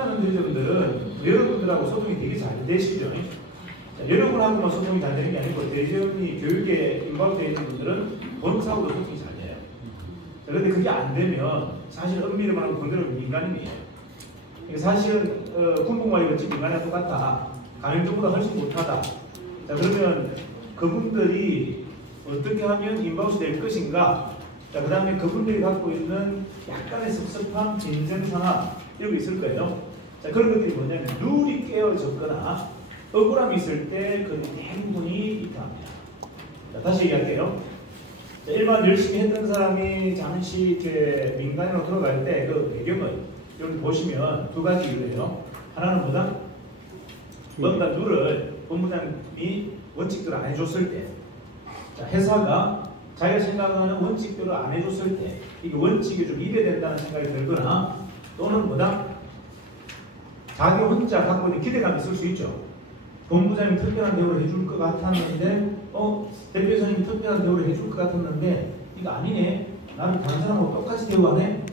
참여하는 대리점들은 여러분들하고 소통이 되게 잘 되시죠. 자, 여러분하고만 소통이 잘 되는 게 아니고 대리점이 교육에 인바우되어 있는 분들은 본사하고도 소통이 잘 돼요. 자, 그런데 그게 안 되면 사실 은밀히 말하면 그대로 민간인이에요. 사실은 군복무와 이거 지금 민간이랑 똑같다. 가맹점보다 훨씬 못하다. 자, 그러면 그분들이 어떻게 하면 인바우스 될 것인가? 자, 그 다음에 그분들이 갖고 있는 약간의 섭섭한 빈정 상황 이런 게 있을 거예요. 자, 그런 것들이 뭐냐면 룰이 깨어졌거나 억울함이 있을 때 그 행동이 있답니다. 자, 다시 얘기할게요. 자, 일반 열심히 했던 사람이 잠시 이제 민간인으로 들어갈 때 그 배경을 여기 보시면 두 가지 이유예요. 하나는 뭐다? 뭔가 룰을 본부장님이 원칙대로 안 해줬을 때, 자, 회사가 자기가 생각하는 원칙대로 안 해줬을 때 이게 원칙이 좀 이배된다는 생각이 들거나 또는 뭐다? 자기 혼자 갖고 있는 기대감이 있을 수 있죠. 본부장님이 특별한 대우를 해줄 것 같았는데 대표이사님이 특별한 대우를 해줄 것 같았는데 이거 아니네. 나는 다른 사람하고 똑같이 대우하네.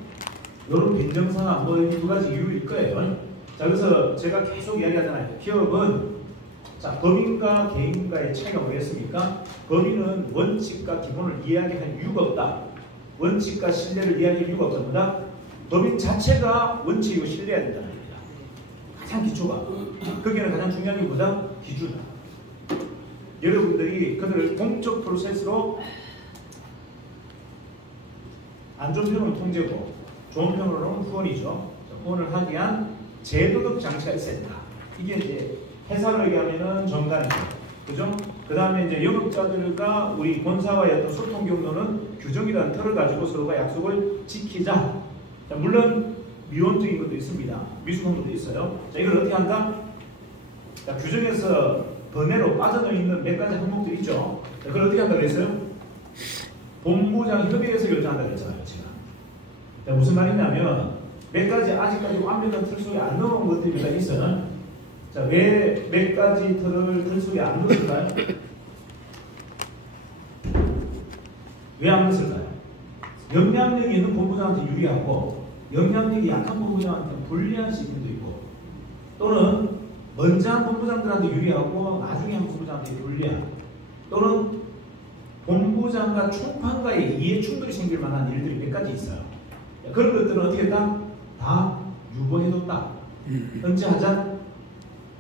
이런 빈정상황 이 두 가지 이유일 거예요. 자, 그래서 제가 계속 이야기하잖아요. 기업은 자, 법인과 개인과의 차이가 뭐겠습니까? 법인은 원칙과 기본을 이야기할 이유가 없다. 원칙과 신뢰를 이야기할 이유가 없다. 법인 자체가 원칙이고 신뢰해야 된다는 겁니다. 가장 기초가. 거기에는 가장 중요한 게 뭐다? 기준이다. 여러분들이 그들을 공적 프로세스로 안 좋은 편으로 통제고 좋은 편으로는 후원이죠. 후원을 하기 위한 제도적 장치가 있어야 된다. 이게 이제 회사로 얘기하면은 정관이죠. 그죠? 그 다음에 이제 영업자들과 우리 본사와의 어떤 소통 경로는 규정이라는 틀을 가지고 서로가 약속을 지키자. 자, 물론 미온적인 것도 있습니다. 미숙한 것도 있어요. 자, 이걸 어떻게 한다? 자, 규정에서 번외로 빠져져 있는 몇 가지 항목들이 있죠. 자, 그걸 어떻게 한다고 했어요? 본부장 협의회에서 결정한다고 했잖아요. 제가. 자, 무슨 말이냐면 몇 가지 아직까지 완벽한 틀 속에 안 넣어놓은 것들이 몇 가지 있어요. 자, 왜 몇 가지 틀을 틀 속에 안 넣었을까요? 왜 안 넣었을까요? 영향력이 있는 본부장한테 유리하고 영향력이 약한 본부장한테 불리한 시민도 있고 또는 먼저 한 본부장들한테 유리하고 나중에 한 본부장한테 불리한 또는 본부장과 총판과의 이해 충돌이 생길 만한 일들이 몇 가지 있어요. 그런 것들은 어떻게 했다? 다 유보해뒀다. 언제하자?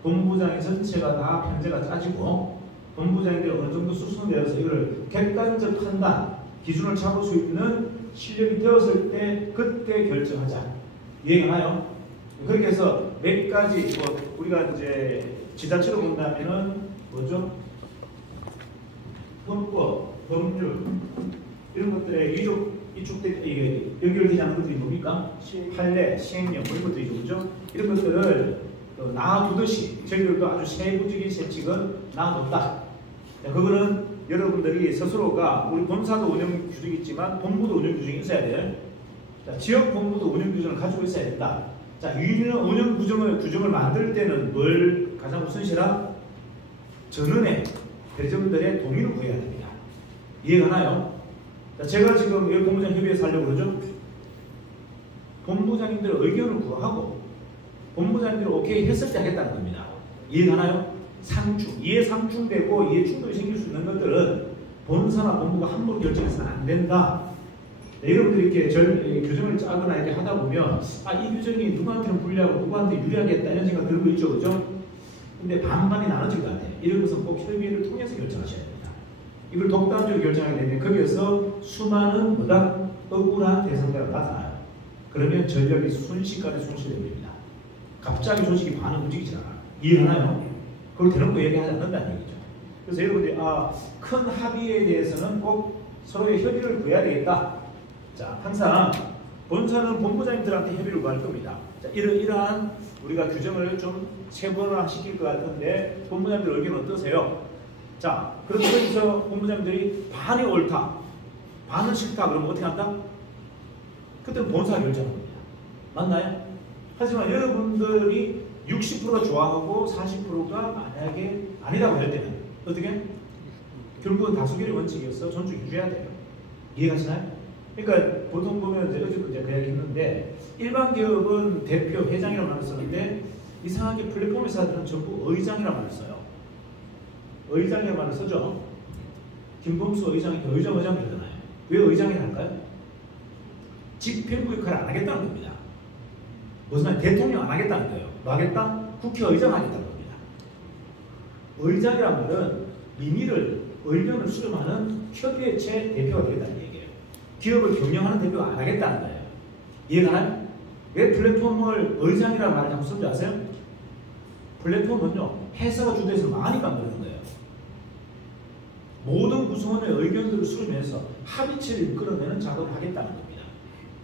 본부장의 전체가 다 편제가 짜지고 본부장들이 어느 정도 수순되어서 이걸 객관적 판단, 기준을 잡을 수 있는 실력이 되었을 때 그때 결정하자. 이해가나요? 그렇게 해서 몇 가지 우리가 이제 지자체로 본다면은 뭐죠? 헌법, 법률 이런 것들에 이게 연결되지 않는 것들이 뭡니까? 판례, 시행령 이런 것들이 있죠. 이런 것들을 놔두듯이 저희들도 아주 세부적인 세칙은 놔뒀다. 그거는 여러분들이 스스로가 우리 본사도 운영 규정이 있지만 본부도 운영 규정이 있어야 돼요. 자, 지역 본부도 운영 규정을 가지고 있어야 된다. 자, 운영 규정을 만들 때는 뭘 가장 우선시라? 전원의 대리점들의 동의를 구해야 됩니다. 이해가나요? 자, 제가 지금 여기 본부장 협의회에서 하려고 그러죠? 본부장님들의 의견을 구하고 본부장님들이 오케이 했을 때 하겠다는 겁니다. 이해가나요? 이해 상충되고 이해 충돌이 생길 수 있는 것들은 본사나 본부가 함부로 결정해서는 안 된다. 네, 여러분들이 이렇게 규정을 짜거나 이렇게 하다 보면 이 규정이 누구한테는 불리하고 누구한테 유리하겠다 이런 생각 들고 있죠. 그죠? 근데 반반이 나눠질 것 같아요. 이런 것은 꼭 협의회를 통해서 결정하셔야 됩니다. 이걸 독단적으로 결정하게 되면 거기에서 수많은 뭐다? 억울한 대상자가 나타나요. 그러면 전력이 순식간에 손실됩니다. 갑자기 조직이 반은 움직이지 않아요. 이해하나요? 그걸 대놓고 얘기하지 않는다는 얘기죠. 그래서 여러분들이 큰 합의에 대해서는 꼭 서로의 협의를 구해야 되겠다. 자, 항상 본사는 본부장님들한테 협의를 구할 겁니다. 자, 이러한 우리가 규정을 좀 세분화시킬 것 같은데 본부장님들 의견 어떠세요? 자, 그런데 여기서 본부장님들이 반이 옳다, 반은 싫다 그러면 어떻게 한다? 그때는 본사가 결정합니다. 맞나요? 하지만 여러분들이 60%가 좋아하고 40%가 만약에 아니라고 할 때는 어떻게? 결국은 다수결의 원칙이어서 존중해 줘야 돼요. 이해가시나요? 그러니까 보통 보면 이제 어제도 이제 그 이야기 했는데 일반 기업은 대표, 회장이라고 말을 쓰는데 이상하게 플랫폼 회사들은 전부 의장이라고 말을 써요. 의장이라고 말을 쓰죠. 김범수 의장이 의장 그러잖아요. 왜 의장이라 할까요? 집행부 역할을 안 하겠다는 겁니다. 무슨 말? 대통령 안 하겠다는 거예요. 뭐 하겠다? 국회의장 하겠다는 겁니다. 의장이란 말은 민의를, 의견을 수렴하는 협의체 대표가 되겠다는 얘기예요. 기업을 경영하는 대표가 안 하겠다는 거예요. 이해가 나요? 왜 플랫폼을 의장이라는 말을 한번 쓴 줄 아세요? 플랫폼은요, 회사가 주도해서 많이가 만드는 거예요. 모든 구성원의 의견들을 수렴해서 합의체를 이끌어내는 작업을 하겠다는 겁니다.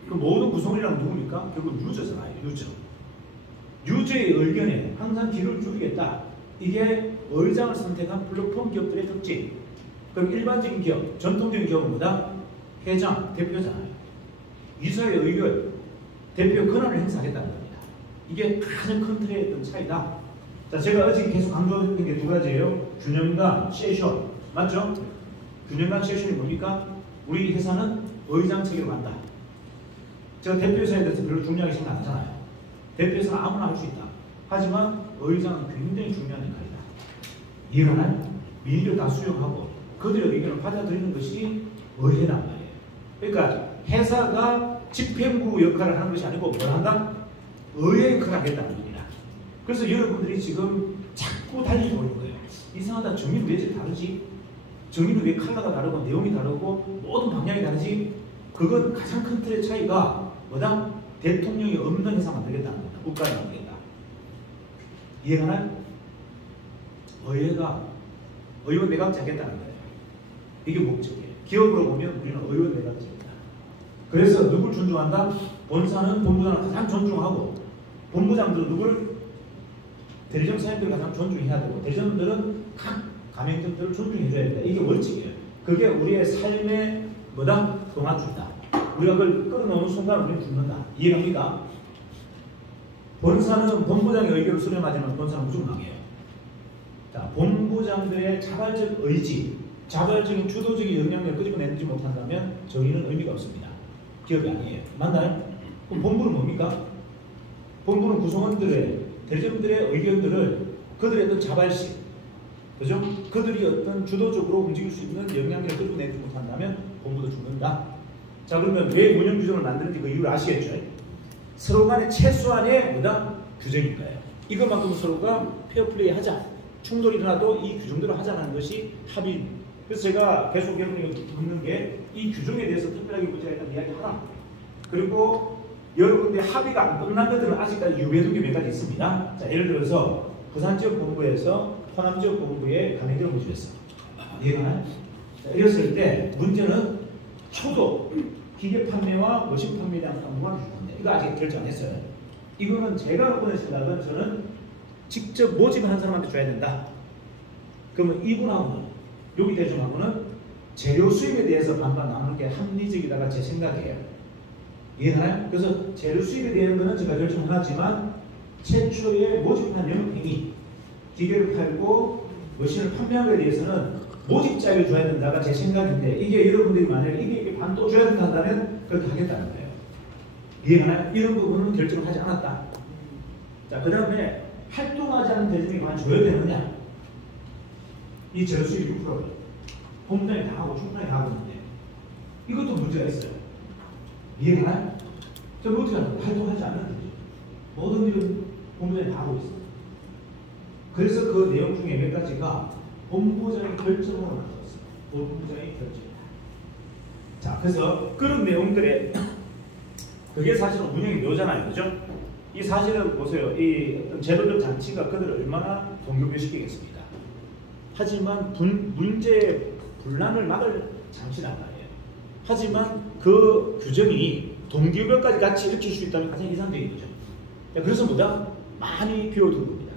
그 모든 구성원이란 누굽니까? 결국 유저잖아요. 유저의 의견에 항상 귀를 기울이겠다. 이게 의장을 선택한 플랫폼 기업들의 특징. 그럼 일반적인 기업, 전통적인 기업은 뭐다? 회장, 대표잖아요. 이사의 의견, 대표 권한을 행사하겠다는 겁니다. 이게 가장 큰 틀의 어떤 차이다. 자, 제가 어제 계속 강조했던 게 두 가지예요. 균형감, 세션. 맞죠? 균형감 세션이 뭡니까? 우리 회사는 의장 체계로 간다. 제가 대표회사에 대해서 별로 중요하게 생각 안 하잖아요. 대표회사는 아무나 할 수 있다. 하지만 의장은 굉장히 중요한 역할이다. 이해가 나요? 민의를 다 수용하고 그들의 의견을 받아들이는 것이 의회란 말이에요. 그러니까 회사가 집행부 역할을 하는 것이 아니고 뭘 한다? 의회 역할을 하겠다는 겁니다. 그래서 여러분들이 지금 자꾸 달리고 있는 거예요. 이상하다. 정의는 왜 다르지? 정의는 왜 컬러가 다르고 내용이 다르고 모든 방향이 다르지? 그건 가장 큰 틀의 차이가 뭐다? 대통령이 없는 회사 만들겠다는 겁니다. 국가를 만들겠다. 이해가 나요? 의회가 의원 내각제 하겠다는 거예요. 이게 목적이에요. 기업으로 보면 우리는 의원 내각제입니다. 그래서 누굴 존중한다? 본사는 본부장을 가장 존중하고 본부장들은 누굴? 대리점 사장들을 가장 존중해야 되고 대리점들은 각 가맹점들을 존중해줘야 된다. 이게 원칙이에요. 그게 우리의 삶의 뭐다? 동아줄이다. 우리가 그걸 끌어놓는 순간 우리는 죽는다. 이해갑니까? 본사는 본부장의 의견을 수렴하지만 본사는 무조건 망해요. 자, 본부장들의 자발적 의지, 자발적인 주도적인 영향력을 끄집어내지 못한다면 정의는 의미가 없습니다. 기업이 아니에요. 맞나요? 그럼 본부는 뭡니까? 본부는 구성원들의, 대리점들의 의견들을 그들의 어떤 자발식, 그죠? 그들이 어떤 주도적으로 움직일 수 있는 영향력을 끄집어내지 못한다면 본부도 죽는다. 자, 그러면 왜 운영 규정을 만드는지 그 이유를 아시겠죠? 서로 간에 최소한의 뭐다? 규정인 거예요. 이것만큼 서로가 페어플레이 하자. 충돌이 일어나도 이 규정대로 하자는 것이 합의. 그래서 제가 계속 여러분에게 묻는 게 이 규정에 대해서 특별하게 문제가 있다는 이야기하라. 그리고 여러분들의 합의가 안 끝난 것들은 아직까지 유배독이 몇 가지 있습니다. 자, 예를 들어서 부산 지역 본부에서 호남 지역 본부에 가맹점을 모집했어요. 이해가나요? 이랬을 때 문제는 초도 기계 판매와 머신 판매에 대한 당부가 줄 건데 이거 아직 결정 안 했어요. 이거는 제가 보낸 생각은 저는 직접 모집한 사람한테 줘야 된다. 그러면 이분하고는 여기 대중하고는 재료 수입에 대해서 반반 나누는 게 합리적이다가 제 생각이에요. 이해가나요? 그래서 재료 수입에 대한 거는 제가 결정하지만 최초에 모집한 영업행위, 기계를 팔고 머신을 판매한 것에 대해서는 모집자에게 줘야 된다가 제 생각인데 이게 여러분들이 만약에 이게 반 또 줘야 된다면 그렇게 하겠다는 거예요. 이해가나요? 이런 부분은 결정을 하지 않았다. 자, 그 다음에 활동하지 않는 대중에게 반 줘야 되느냐? 이 재료 수입 6%를 본부장이 다 하고 충분히 다 하고 있는데 이것도 문제가 있어요. 이해가나요? 그럼 어떻게 하는 거예요? 활동하지 않는 거죠. 모든 일은 본부장이 다 하고 있어요. 그래서 그 내용 중에 몇 가지가 본부장의 결정으로 만들었어요. 본부장의 결정이다. 자, 그래서 그런 내용들에 그게 사실은 운영이 묘잖아요. 그죠? 이 사실은 보세요. 이 어떤 제도적 장치가 그들을 얼마나 동결시키겠습니다. 하지만 문제 분란을 막을 장치란 말이에요. 하지만 그 규정이 동기부여까지 같이 일으킬 수 있다면 가장 이상적인 거죠. 그래서 뭐다? 많이 비워둔 겁니다.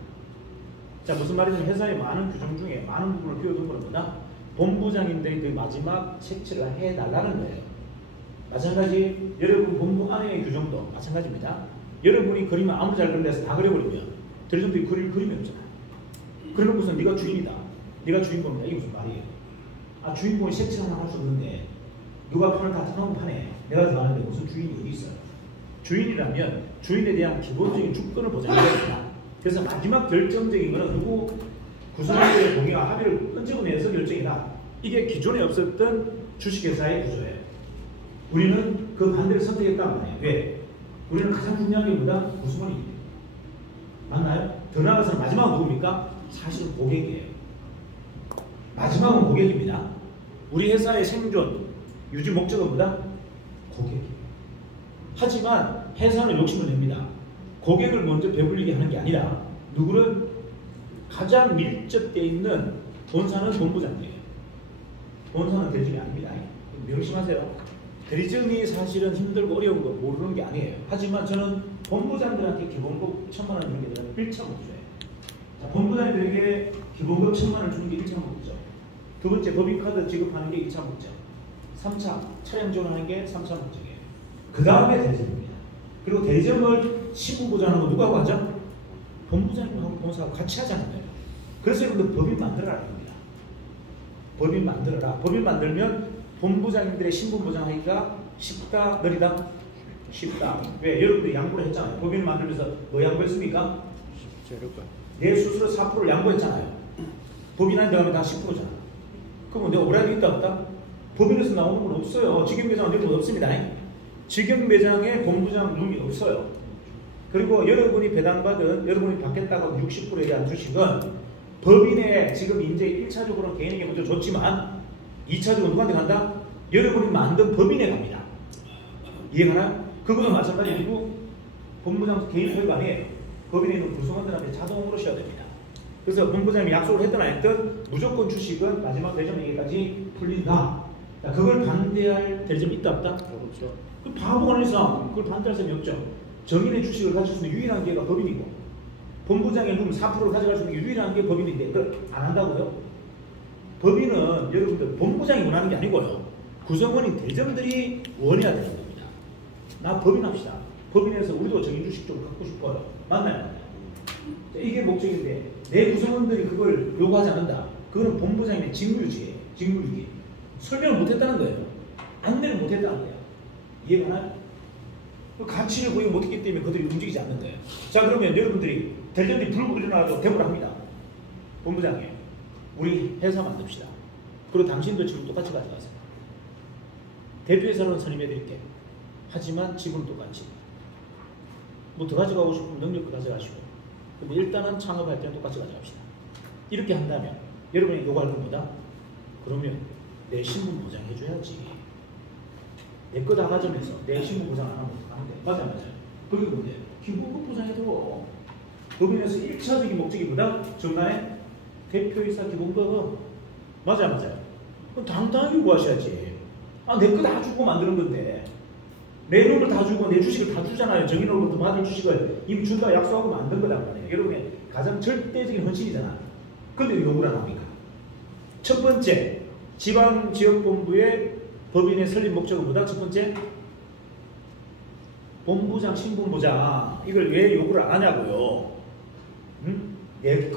자, 무슨 말이냐면 회사의 많은 규정 중에 많은 부분을 비워둔 건 뭐다? 본부장인데 그 마지막 채취를 해달라는 거예요. 마찬가지 여러분 본부 안의 규정도 마찬가지입니다. 여러분이 그림을 아무리 잘 그린다 해서 다 그려버리면 대리점들이 그릴 그림이 없잖아요. 그러고서 네가 주인이다. 네가 주인공이다. 이게 무슨 말이에요? 아, 주인공이 색칠 하나 할 수 없는데 누가 판을 다 사놓은 판에 내가 들어가는데 무슨 주인이 어디 있어요? 주인이라면 주인에 대한 기본적인 주권을 보장해야 됩니다. 그래서 마지막 결정적인 것은 누구 구성원들의 동의와 합의를 끈집어내서 결정이다. 이게 기존에 없었던 주식회사의 구조예요. 우리는 그 반대를 선택했단 말이에요. 왜? 우리는 가장 중요한 게 뭐다? 구성원입니다. 맞나요? 더 나아가서 마지막은 누굽니까? 사실은 고객이에요. 마지막은 고객입니다. 우리 회사의 생존, 유지 목적은 뭐다? 고객이에요. 하지만 회사는 욕심을 냅니다. 고객을 먼저 배불리게 하는 게 아니라 누구를 가장 밀접되어 있는 본사는 본부장이에요. 본사는 대리점이 아닙니다. 명심하세요. 대리점이 사실은 힘들고 어려운 거 모르는 게 아니에요. 하지만 저는 본부장들한테 기본급 1,000만 원 주는 게 저는 1차 목표예요. 자, 본부장들에게 기본급 1,000만 원 주는 게 1차 목적. 두 번째 법인카드 지급하는 게 2차 목적. 3차 차량 지원하는 게 3차 목적이에요. 그 다음에 대리점입니다. 그리고 대리점을 신분보장하는 거 누구하고 하죠? 본부장님하고 본사하고 같이 하잖아요. 그래서 여러분들 법인 만들어라 합니다. 법인 만들어라. 법인 만들면 본부장님들의 신분 보장하기가 쉽다, 느리다? 쉽다. 왜? 여러분들이 양보를 했잖아요. 법인을 만들면서 뭐 양보했습니까? 내 수수료 4%를 양보했잖아요. 법인 안에 들어가면 다 10%잖아. 그럼 내가 오래 하겠다 없다? 법인에서 나오는 건 없어요. 직영매장은 내는 건 없습니다. 직영매장에 본부장 룸이 없어요. 그리고 여러분이 배당받은, 여러분이 받겠다고 60%에 대한 주식은 법인에 지금 이제 1차적으로 개인에게 먼저 줬지만 2차적으로 누구한테 간다? 여러분이 만든 법인에 갑니다. 이해가나요? 그거는 마찬가지고 본부장 개인 소유가 아니에요. 법인에 있는 구성원들한테 자동으로 쉬어야 됩니다. 그래서 본부장님이 약속을 했든 안 했든 무조건 주식은 마지막 대점 얘기까지 풀린다. 자, 그걸 반대할 대점이 있다 없다? 그렇죠. 그 바보가 아닌 이상 그걸 반대할 사람이 없죠. 정인의 주식을 가질 수 있는 유일한 게가 법인이고 본부장의 룸 4%를 가져갈 수 있는 유일한 게 법인인데 그걸 안 한다고요? 법인은 여러분들 본부장이 원하는 게 아니고요. 구성원인 대점들이 원해야 되는 겁니다. 나 법인합시다. 법인에서 우리도 정인 주식 좀 갖고 싶어요. 맞나요? 이게 목적인데 내 구성원들이 그걸 요구하지 않는다. 그거는 본부장님의 직무유지예요. 직무유기. 설명을 못했다는 거예요. 안내를 못했다는 거예요. 이해가 나요? 가치를 보이지 못했기 때문에 그들이 움직이지 않는 거예요. 자, 그러면 여러분들이 대전이 불고 일어나서 대보를 합니다. 본부장님, 우리 회사 만듭시다. 그리고 당신도 지금 똑같이 가져가세요. 대표이사로는 선임해 드릴게. 하지만 지분 똑같이. 뭐 더 가져가고 싶으면 능력도 가져가시고. 그럼 일단은 창업할 때는 똑같이 가져갑시다. 이렇게 한다면 여러분이 요구할 것보다 그러면 내 신분 보장해줘야지. 내 거 다 가져면서 내 신분 보장 안 하면 안 돼. 맞아요. 그게 뭔데? 기본급 보장해도 법인에서 1차적인 목적이보다 중간에 대표이사 기본급 맞아요. 그럼 당당하게 요구하셔야지. 아, 내 거 다 주고 만드는 건데 내 놈을 다 주고 내 주식을 다 주잖아요. 정인으로부터 받을 주식을 이미 준다 약속하고 만든 거란 말이에요. 여러분의 가장 절대적인 헌신이잖아. 근데 왜 요구를 안 합니까? 첫 번째, 지방지역본부의 법인의 설립 목적은 뭐다? 첫 번째, 본부장, 신본부장 이걸 왜 요구를 안 하냐고요. 응? 내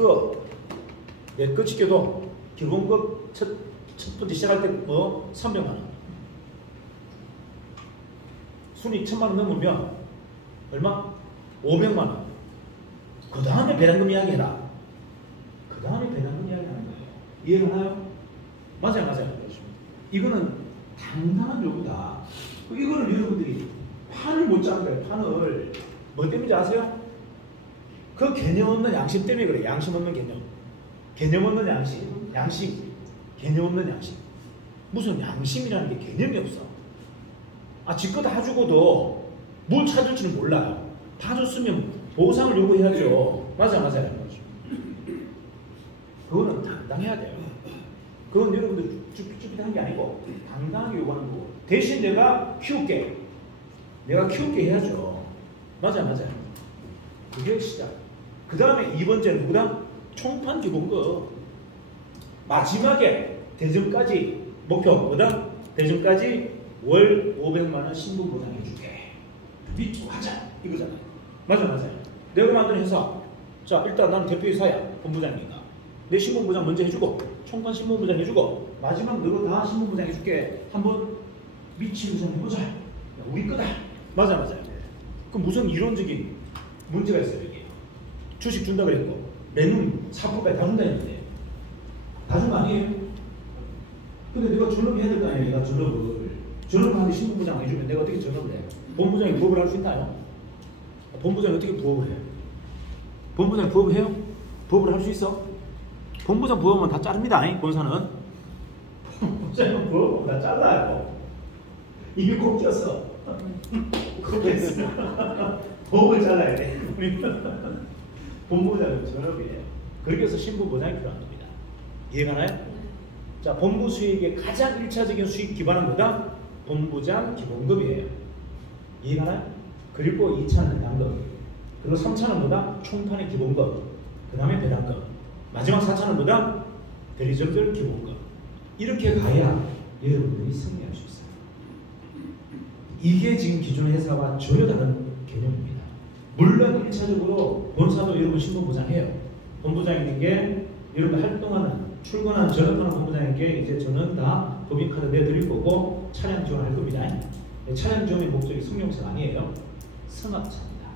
거 지켜도 기본급 첫 번째 시작할 때 뭐 300만 원. 순이익 1,000만 원 넘으면 얼마? 500만 원. 그 다음에 배당금 이야기해라. 그 다음에 배당금 이야기하는 거예요. 이해가나요? 맞아요. 이거는 당당한 요구다. 이거는 여러분들이 판을 못 짜는 거예요. 판을. 뭐 때문인지 아세요? 그 개념 없는 양심 때문에 그래. 양심 없는 개념. 개념 없는 양심. 개념 없는 양심. 무슨 양심이라는 게 개념이 없어. 아, 지껏 다 주고도 뭘 찾을지는 몰라요. 다 줬으면 보상을 요구해야죠. 맞아요. 그거는 당당해야 돼요. 그건 여러분들 쭈삣쭈삣한 게 아니고 당당하게 요구하는 거고 대신 내가 키울게 해야죠. 맞아요. 그게 시작. 그 다음에 2번째는 누구다? 총판 기본급. 마지막에 대전까지 목표 뭐다? 대전까지 월 500만 원 신분 보장해줄게. 밑으로 하자 이거잖아요. 맞아요. 내가 만든 회사. 자, 일단 나는 대표이사야. 본부장이니까. 내 신분 보장 먼저 해주고 총관 신분 보장 해주고 마지막 너도 다 신분 보장 해줄게. 한번 미치고 좀 해보자. 야, 우리 거다. 맞아요. 그럼 무슨 이론적인 문제가 있어요. 여기. 주식 준다 그랬고 매눈 4%까지 다 준다 했는데 다 준 거 아니에요? 근데 내가 전업해야 될 거 아니에요. 내가 전업하는데 신분부장 해주면 내가 어떻게 전업을 해? 본부장이 부업을 할 수 있나요? 본부장이 어떻게 부업을 해? 본부장이 부업을 해요? 부업을 할 수 있어? 본부장 부업은 다 자릅니다. 본사는. 본부장은 부업은 다 잘라요. 입이 꼭 꼈어. 그랬어. 부업을 잘라야 돼. 본부장은 전업이에요. 그래서 신분부장이 필요한 겁니다. 이해가 나요? 자, 본부 수익의 가장 1차적인 수익 기반은 뭐다? 본부장 기본급이에요. 이해가 나요? 그리고 2차는 배당금. 그리고 3차는 뭐다? 총판의 기본급. 그 다음에 배당금. 마지막 4차는 뭐다? 대리점들 기본급. 이렇게 가야 여러분들이 승리할 수 있어요. 이게 지금 기존 회사와 전혀 다른 개념입니다. 물론 1차적으로 본사도 여러분 신분부장해요. 본부장인 게 여러분 활동하는 출근하는 전업하는 본부장에게 이제 저는 다 법인카드 내드릴 거고 차량 지원할 겁니다. 차량 지원의 목적이 승용차가 아니에요. 승합차입니다.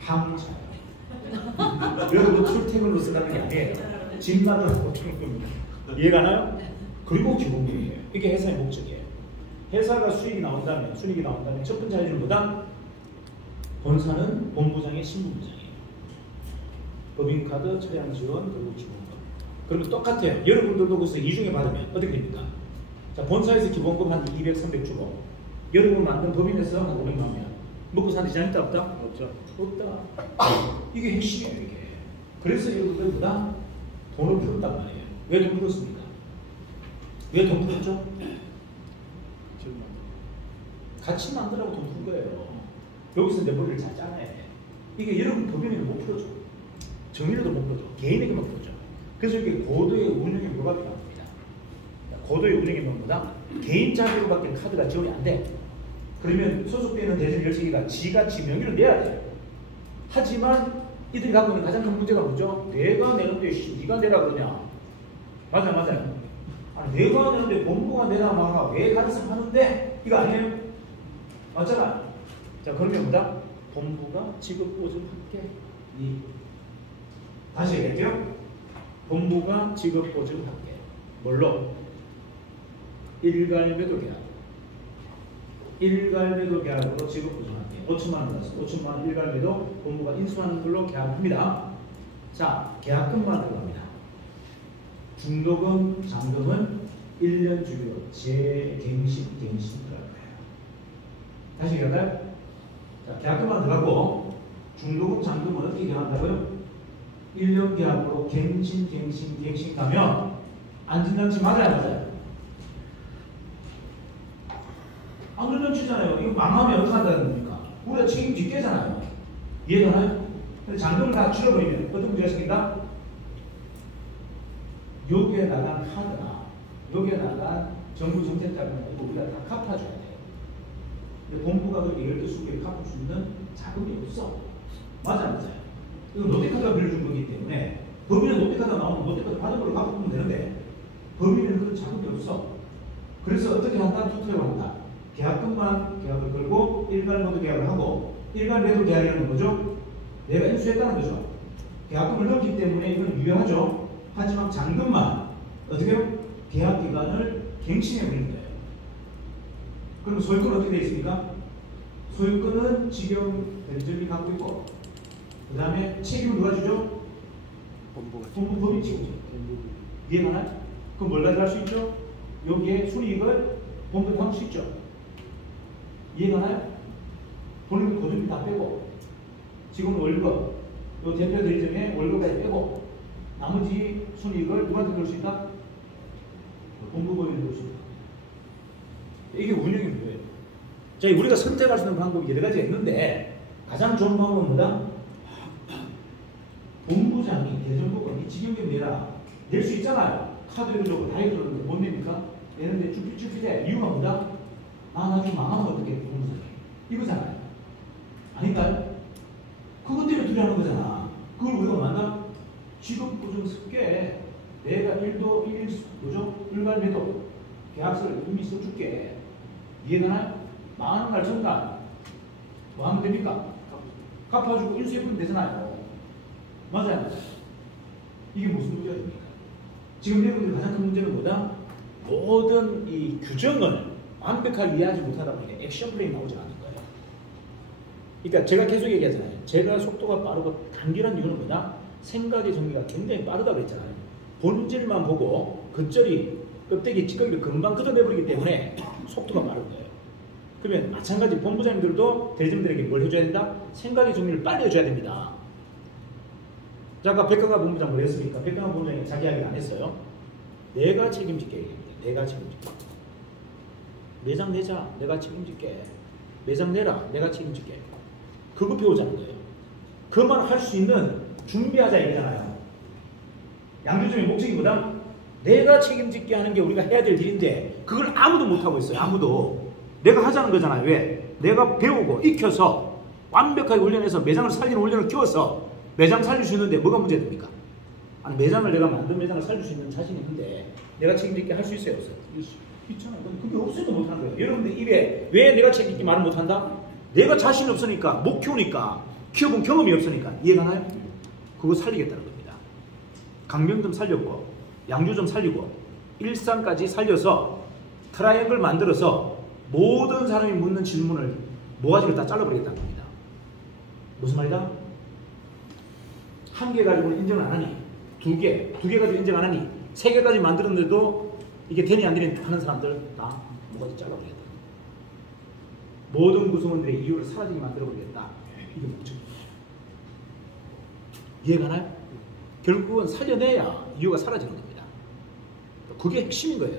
항차예요. 여러분 출퇴근으로 쓰라는 게 아니에요. 집만으로 쓰는 겁니다. 이해가 나요? 그리고 기본급이에요. 이게 회사의 목적이에요. 회사가 수익이 나온다면 첫 번째 할일은 뭐다? 본사는 본부장의 신분부장이에요. 법인카드, 차량 지원, 그리고 기본급. 그러면 똑같아요. 여러분들도 그래서 이중에 받으면 어떻게 됩니까? 자, 본사에서 기본급 한 200, 300 주고 여러분 만든 법인에서 한 500만 원. 먹고 사는 지장 있다 없다? 없다. 이게 핵심이에요. 이게. 그래서 여러분들보다 돈을 풀었단 말이에요. 왜 돈 풀었습니까? 왜 돈 풀었죠? 같이 만들라고 돈 푼 거예요. 여기서 내 머리를 잘 짜놔야 돼. 이게 여러분 법인에는 못 풀어줘. 정의로도 못 풀어줘. 개인에게만 풀어줘. 그래서 이게 고도의 운영에 뭐가 필요합니다. 고도의 운영에 뭐보다 개인 자료로 밖에 카드가 지원이 안 돼. 그러면 소속되어 있는 대전 13개가 지가 지 명의를 내야 돼요. 하지만 이들이 갖고 있는 가장 큰 문제가 뭐죠? 내가 내는데 네가 내라 그러냐? 맞아요. 아니, 내가 내는데 본부가 내라 말아. 왜 가르쳐 하는데? 이거 아니에요? 맞잖아. 자, 그러면 뭐다? 본부가 지급 보증할게. 다시 얘기할게요. 본부가 지급 보증할게. 뭘로? 일괄매도 계약. 일괄매도 계약으로 지급 보증할게. 5천만 원 받았어. 5천만 원 일괄매도 본부가 인수하는 걸로 계약합니다. 자, 계약금만 들어갑니다. 중도금, 잔금은 1년 주기로 재갱신 들어갈 거예요. 다시 얘기할까요? 자, 계약금만 들어가고 중도금, 잔금은 어떻게 계약한다고요? 1년 계약으로 갱신 가면 안전장치 맞아요? 안전장치잖아요. 이거 망하면 어떻게 한다는 겁니까? 우리가 책임지게잖아요. 이해가나요? 근데 잔금을 다 줄여버리면 어떤 문제가 생긴다? 여기에 나간 카드나 여기에 나간 정부 정책자금을 우리가 다 갚아줘야 돼요. 근데 본부가 그렇게 12개를 갚을 수 있는 자금이 없어. 맞아요. 이거 롯데카드가 빌려준 거기 때문에 법인은 롯데카드가 나오면 롯데카드 받은 걸로 갚으면 되는데 법인은 그런 자금이 없어. 그래서 어떻게 한다? 투표를 한다. 계약금만 계약을 걸고 일괄 모두 계약을 하고 일괄 매도 계약이라는 뭐죠? 내가 인수했다는 거죠. 계약금을 넣었기 때문에 이건 유효하죠. 하지만 잔금만 어떻게 해요? 계약 기간을 갱신해 버리는 거예요. 그럼 소유권은 어떻게 되어 있습니까? 소유권은 지금 대리점이 갖고 있고 그 다음에 책임을 누가 주죠? 법인 책임져. 이해가 나요? 그럼 뭘 가져갈 수 있죠? 여기에 순이익을 본부에 담을 수 있죠. 이해가 나요? 본인 고정비 다 빼고 지금 월급 요 대표 대리점에 월급까지 빼고 나머지 순이익을 누구한테 줄 수 있다? 본부 법인에 줄 수 있다. 이게 운영의 문제예요. 자, 우리가 선택할 수 있는 방법이 여러 가지가 있는데 가장 좋은 방법은 뭐다? 본부장이 대전부가 이 지경금 내라 낼 수 있잖아요. 카드를 주고 다 해줬는데 못 냅니까? 내는데 쭈피쭈피돼. 이유가 뭐다? 아, 나중에 망하면 어떡해, 본부장이. 이거잖아요. 아닌가요? 그것 때문에 두려워하는 거잖아. 그걸 우리가 만나? 지급보증 습게 내가 뭐죠? 일괄매도 계약서를 이미 써줄게. 이해되나요? 망하는 날 전날 뭐 하면 됩니까? 갚아주고 인수해보면 되잖아요. 맞아요. 이게 무슨 문제가 됩니까? 지금 여러분들 가장 큰 문제는 뭐다? 모든 이 규정을 완벽하게 이해하지 못하다 보니까 액션 플레이 나오지 않는 거예요. 그러니까 제가 계속 얘기하잖아요. 제가 속도가 빠르고 단결한 이유는 뭐다? 생각의 정리가 굉장히 빠르다고 했잖아요. 본질만 보고 겉절이 껍데기 찌꺼기를 금방 걷어내버리기 때문에 속도가 빠른 거예요. 그러면 마찬가지 본부장님들도 대리점들에게 뭘 해줘야 된다? 생각의 정리를 빨리 해줘야 됩니다. 자, 아까 백강화 본부장 뭘 했습니까? 백강화 본부장이 자기 이야기를 안 했어요. 내가 책임질게 얘기합니다. 내가 책임질게. 매장 내자. 내가 책임질게. 매장 내라. 내가 책임질게. 그거 배우자는 거예요. 그 말 할 수 있는 준비하자 얘기잖아요. 양조점의 목적이보다 내가 책임질게 하는 게 우리가 해야 될 일인데 그걸 아무도 못하고 있어요. 아무도. 내가 하자는 거잖아요. 왜? 내가 배우고 익혀서 완벽하게 훈련해서 매장을 살리는 훈련을 키워서 매장 살릴 수 있는데 뭐가 문제됩니까? 아니, 매장을 내가 만든 매장을 살릴 수 있는 자신이 있는데 내가 책임질게 할 수 있어요? 없어요? 있잖아요. 그게 없어도 못하는 거예요. 여러분들 입에 왜 내가 책임질게 말을 못한다? 내가 자신이 없으니까, 못 키우니까, 키워본 경험이 없으니까. 이해가나요? 그거 살리겠다는 겁니다. 강명점 살렸고 양주점 살리고 일산까지 살려서 트라이앵글 만들어서 모든 사람이 묻는 질문을 모가지를 다 잘라버리겠다는 겁니다. 무슨 말이다? 한 개 가지고는 인정을 안 하니, 두 개 가지고 인정 안 하니, 세 개까지 만들었는데도 이게 되니 안 되니 하는 사람들 다 모가지 잘라버리겠다. 모든 구성원들의 이유를 사라지게 만들어버리겠다. 이게 목적입니다. 이해가나요? 결국은 살려내야 이유가 사라지는 겁니다. 그게 핵심인 거예요.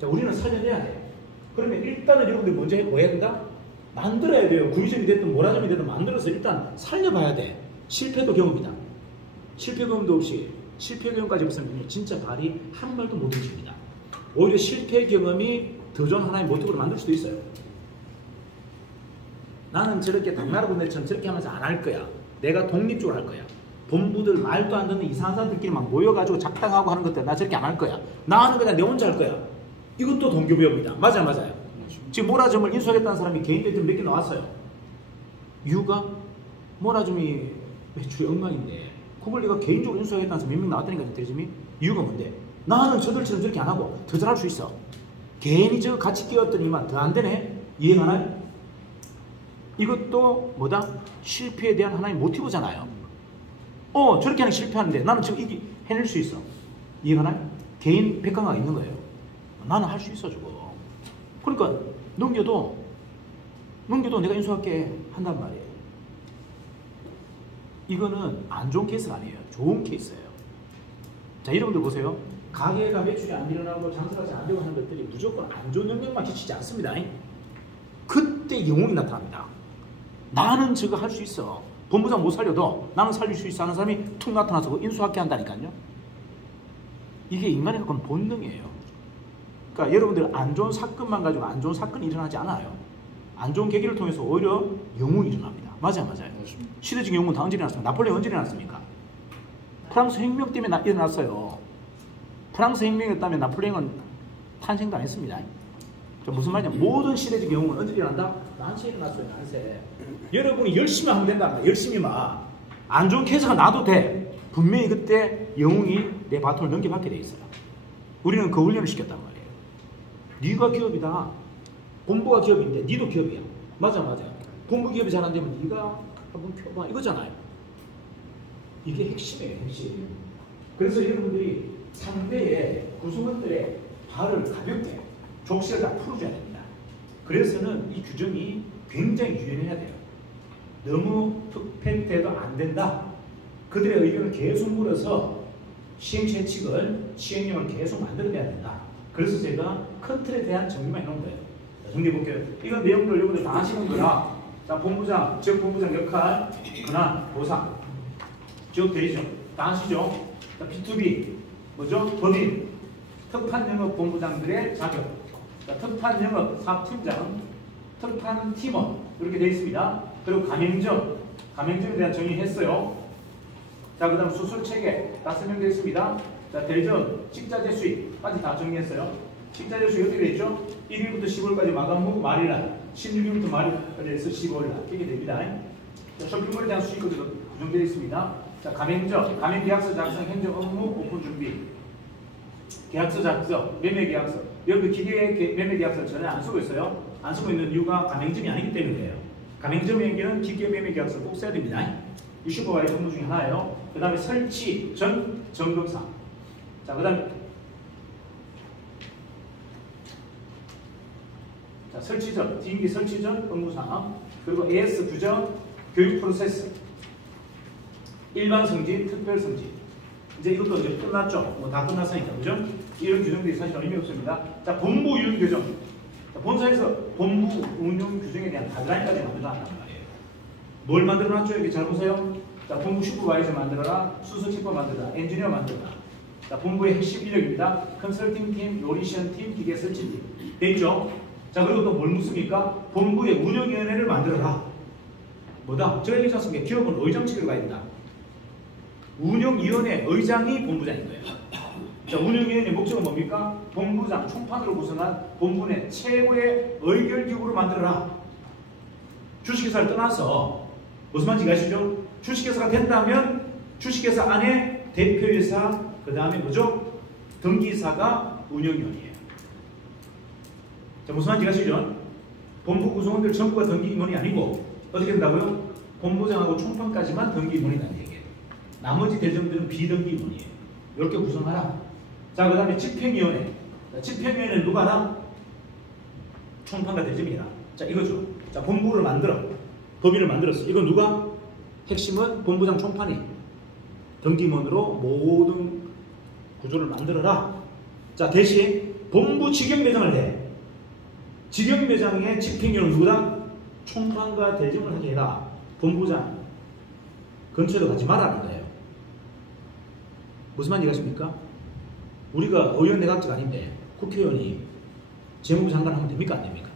자, 우리는 살려내야 돼요. 그러면 일단은 여러분들 먼저 뭐 해야 된다? 만들어야 돼요. 구이점이 됐든 모라점이 됐든 만들어서 일단 살려봐야 돼. 실패도 경험이다. 실패 경험도 없이 실패 경험까지 없으면 진짜 발이 한 발도 못 움직입니다. 오히려 실패 경험이 더 좋은 하나의 모티브로 만들 수도 있어요. 나는 저렇게 당나라 분들처럼 저렇게 하면서 안 할 거야. 내가 독립적으로 할 거야. 본부들 말도 안 듣는 이상한 사람들끼리 막 모여가지고 작당하고 하는 것들 나 저렇게 안 할 거야. 나 하는 거야. 내 혼자 할 거야. 이것도 동기부여입니다. 맞아요. 지금 모라점을 인수하겠다는 사람이 개인들이 몇 개 나왔어요. 이유가 모라점이 매출이 엉망인데 그걸 내가 개인적으로 인수하겠다는 사람이 몇 명 나왔다니까. 대리점이. 이유가 뭔데? 나는 저들처럼 저렇게 안 하고 더 잘할 수 있어. 괜히 저 같이 끼웠더니만 더 안 되네. 이해가나요? 이것도 뭐다? 실패에 대한 하나의 모티브잖아요. 저렇게 하는 게 실패하는데 나는 지금 이게 해낼 수 있어. 이해가나요? 개인 백강화가 있는 거예요. 나는 할 수 있어 저거. 그러니까 넘겨도 내가 인수할게 한단 말이에요. 이거는 안 좋은 케이스가 아니에요. 좋은 케이스예요. 자, 여러분들 보세요. 가게가 매출이 안 일어나고 장사가 잘 안 되고 하는 것들이 무조건 안 좋은 영향만 끼치지 않습니다. 그때 영웅이 나타납니다. 나는 저거 할 수 있어. 본부장 못 살려도 나는 살릴 수 있어 하는 사람이 툭 나타나서 인수학계 한다니까요. 이게 인간의 그건 본능이에요. 그러니까 여러분들 안 좋은 사건만 가지고 안 좋은 사건이 일어나지 않아요. 안 좋은 계기를 통해서 오히려 영웅이 일어납니다. 맞아요. 시대적 영웅은 다 언제 일어났습니까? 나폴레옹 언제 일어났습니까? 프랑스 혁명 때문에 일어났어요. 프랑스 혁명이었다면 나폴레옹은 탄생도 안 했습니다. 무슨 말이냐? 모든 시대적 영웅은 언제 일어난다? 난세 일어났어요. 난세. 여러분이 열심히 하면 된다. 열심히만. 안 좋은 케이스가 나도 돼. 분명히 그때 영웅이 내 바톤을 넘겨받게 돼 있어요. 우리는 그 훈련을 시켰단 말이에요. 네가 기업이다. 본부가 기업인데 네도 기업이야. 맞아. 본부 기업이 잘 안 되면 네가 한번 펴봐. 이거잖아요. 이게 핵심이에요. 핵심. 그래서 여러분들이 상대의 구성원들의 발을 가볍게 족쇄를 다 풀어줘야 됩니다. 그래서는 이 규정이 굉장히 유연해야 돼요. 너무 툭팬태도 안 된다. 그들의 의견을 계속 물어서 시행체칙을, 시행령을 계속 만들어내야 된다. 그래서 제가 큰 틀에 대한 정리만 해놓은 거예요. 자, 정리해볼게요. 이건 내용들 여러분들 다 아시는 거라. 자, 본부장, 지역 본부장 역할, 권한, 보상, 지역 대리점, 다 아시죠? 자, B2B, 뭐죠? 법인, 특판 영업 본부장들의 자격, 자, 특판 영업 사업팀장, 특판 팀원, 이렇게 되어 있습니다. 그리고 가맹점에 대한 정의했어요. 자, 그 다음 수술체계 다 설명되어 있습니다. 자, 대리점, 식자재 수입까지 다 정리했어요. 식자재 수입 어떻게 되어 있죠? 1일부터 15일까지 마감후 말일날, 16일부터 말일까지 해서 15일날 이렇게 됩니다. 자, 쇼핑몰에 대한 수익금도 구성되어 있습니다. 자, 가맹점, 가맹계약서 작성, 행정 업무, 오픈 준비, 계약서 작성, 매매계약서. 여러분들 기계 매매계약서 전혀 안 쓰고 있어요. 안 쓰고 있는 이유가 가맹점이 아니기 때문이에요. 가맹점에게는 기계 매매계약서 꼭 써야 됩니다. 이 슈퍼바이저 업무 중에 하나예요. 그 다음에 설치 전 점검사. 자, 그 다음에 설치 전, DMB 설치 전 업무사항, 그리고 AS 규정, 교육 프로세스, 일반 성질, 특별 성질. 이제 이것도 이제 끝났죠. 뭐 다 끝났으니까, 그죠? 이런 규정들이 사실 의미 없습니다. 자, 본부 운영 규정. 자, 본사에서 본부 운영 규정에 대한 가이드라인까지 만들어놨단 말이에요. 뭘 만들어놨죠? 여기 잘 보세요. 자, 본부 슈퍼바이저 만들어라, 수석키퍼 만들어라, 엔지니어 만들어라. 자, 본부의 핵심 인력입니다. 컨설팅 팀, 노리션 팀, 기계 설치팀. 됐죠? 자, 그리고 또 뭘 묻습니까? 본부의 운영위원회를 만들어라. 뭐다? 제가 얘기했지 않습니까? 기업은 의장 체계로 가야 된다. 운영위원회 의장이 본부장인 거예요. 자, 운영위원회 목적은 뭡니까? 본부장 총판으로 구성한 본부 내 최고의 의결기구를 만들어라. 주식회사를 떠나서 무슨 말인지 아시죠? 주식회사가 된다면 주식회사 안에 대표이사, 그 다음에 뭐죠? 등기사가 운영위원회예요. 자, 무슨 말인지 아시죠? 본부 구성원들 전부가 등기임원이 아니고 어떻게 된다고요? 본부장하고 총판까지만 등기임원이라는 얘기예요. 나머지 대점들은 비등기임원이에요. 이렇게 구성하라. 자, 그 다음에 집행위원회. 자, 집행위원회는 누가 하나? 총판과 대점이다. 자, 이거죠. 자, 본부를 만들어. 법인을 만들었어. 이건 누가? 핵심은 본부장 총판이 등기임원으로 모든 구조를 만들어라. 자, 대신 본부 직영매장을 해. 직영매장의 집행위원은 누구다? 총판과 대점을 하게 해라. 본부장 근처에도 가지 말라는 거예요. 무슨 말인지 아십니까? 우리가 의원 내각제가 아닌데 국회의원이 재무부 장관 하면 됩니까? 안 됩니까?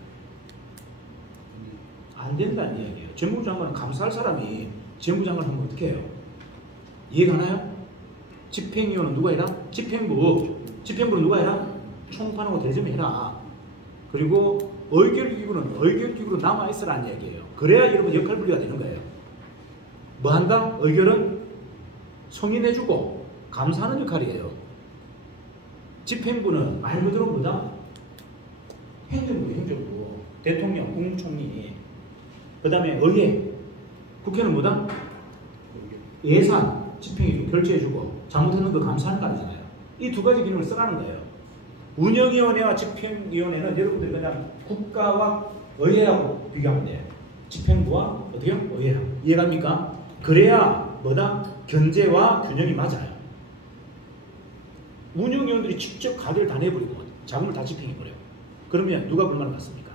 안 된다는 이야기예요. 재무부 장관은 감사할 사람이 재무부 장관 하면 어떻게 해요? 이해가 가나요? 집행위원은 누가 해라? 집행부는 누가 해라? 총판하고 대점을 해라. 그리고 의결기구로 남아있으라는 얘기예요. 그래야 여러분 역할 분리가 되는 거예요. 뭐 한다? 의결은 성인해주고 감사하는 역할이에요. 집행부는 말 그대로 뭐다? 행정부, 대통령, 국무총리, 그 다음에 의회, 국회는 뭐다? 예산, 집행해주고 결제해주고 잘못했는 거 감사하는 거 아니잖아요. 이 두 가지 기능을 써가는 거예요. 운영위원회와 집행위원회는 여러분들이 그냥 국가와 의회하고 비교하면 돼요. 집행부와 어떻게요? 의회하고. 이해갑니까? 그래야 뭐다? 견제와 균형이 맞아요. 운영위원들이 직접 가게를 다 내버리고 자금을 다 집행해버려요. 그러면 누가 불만을 갖습니까?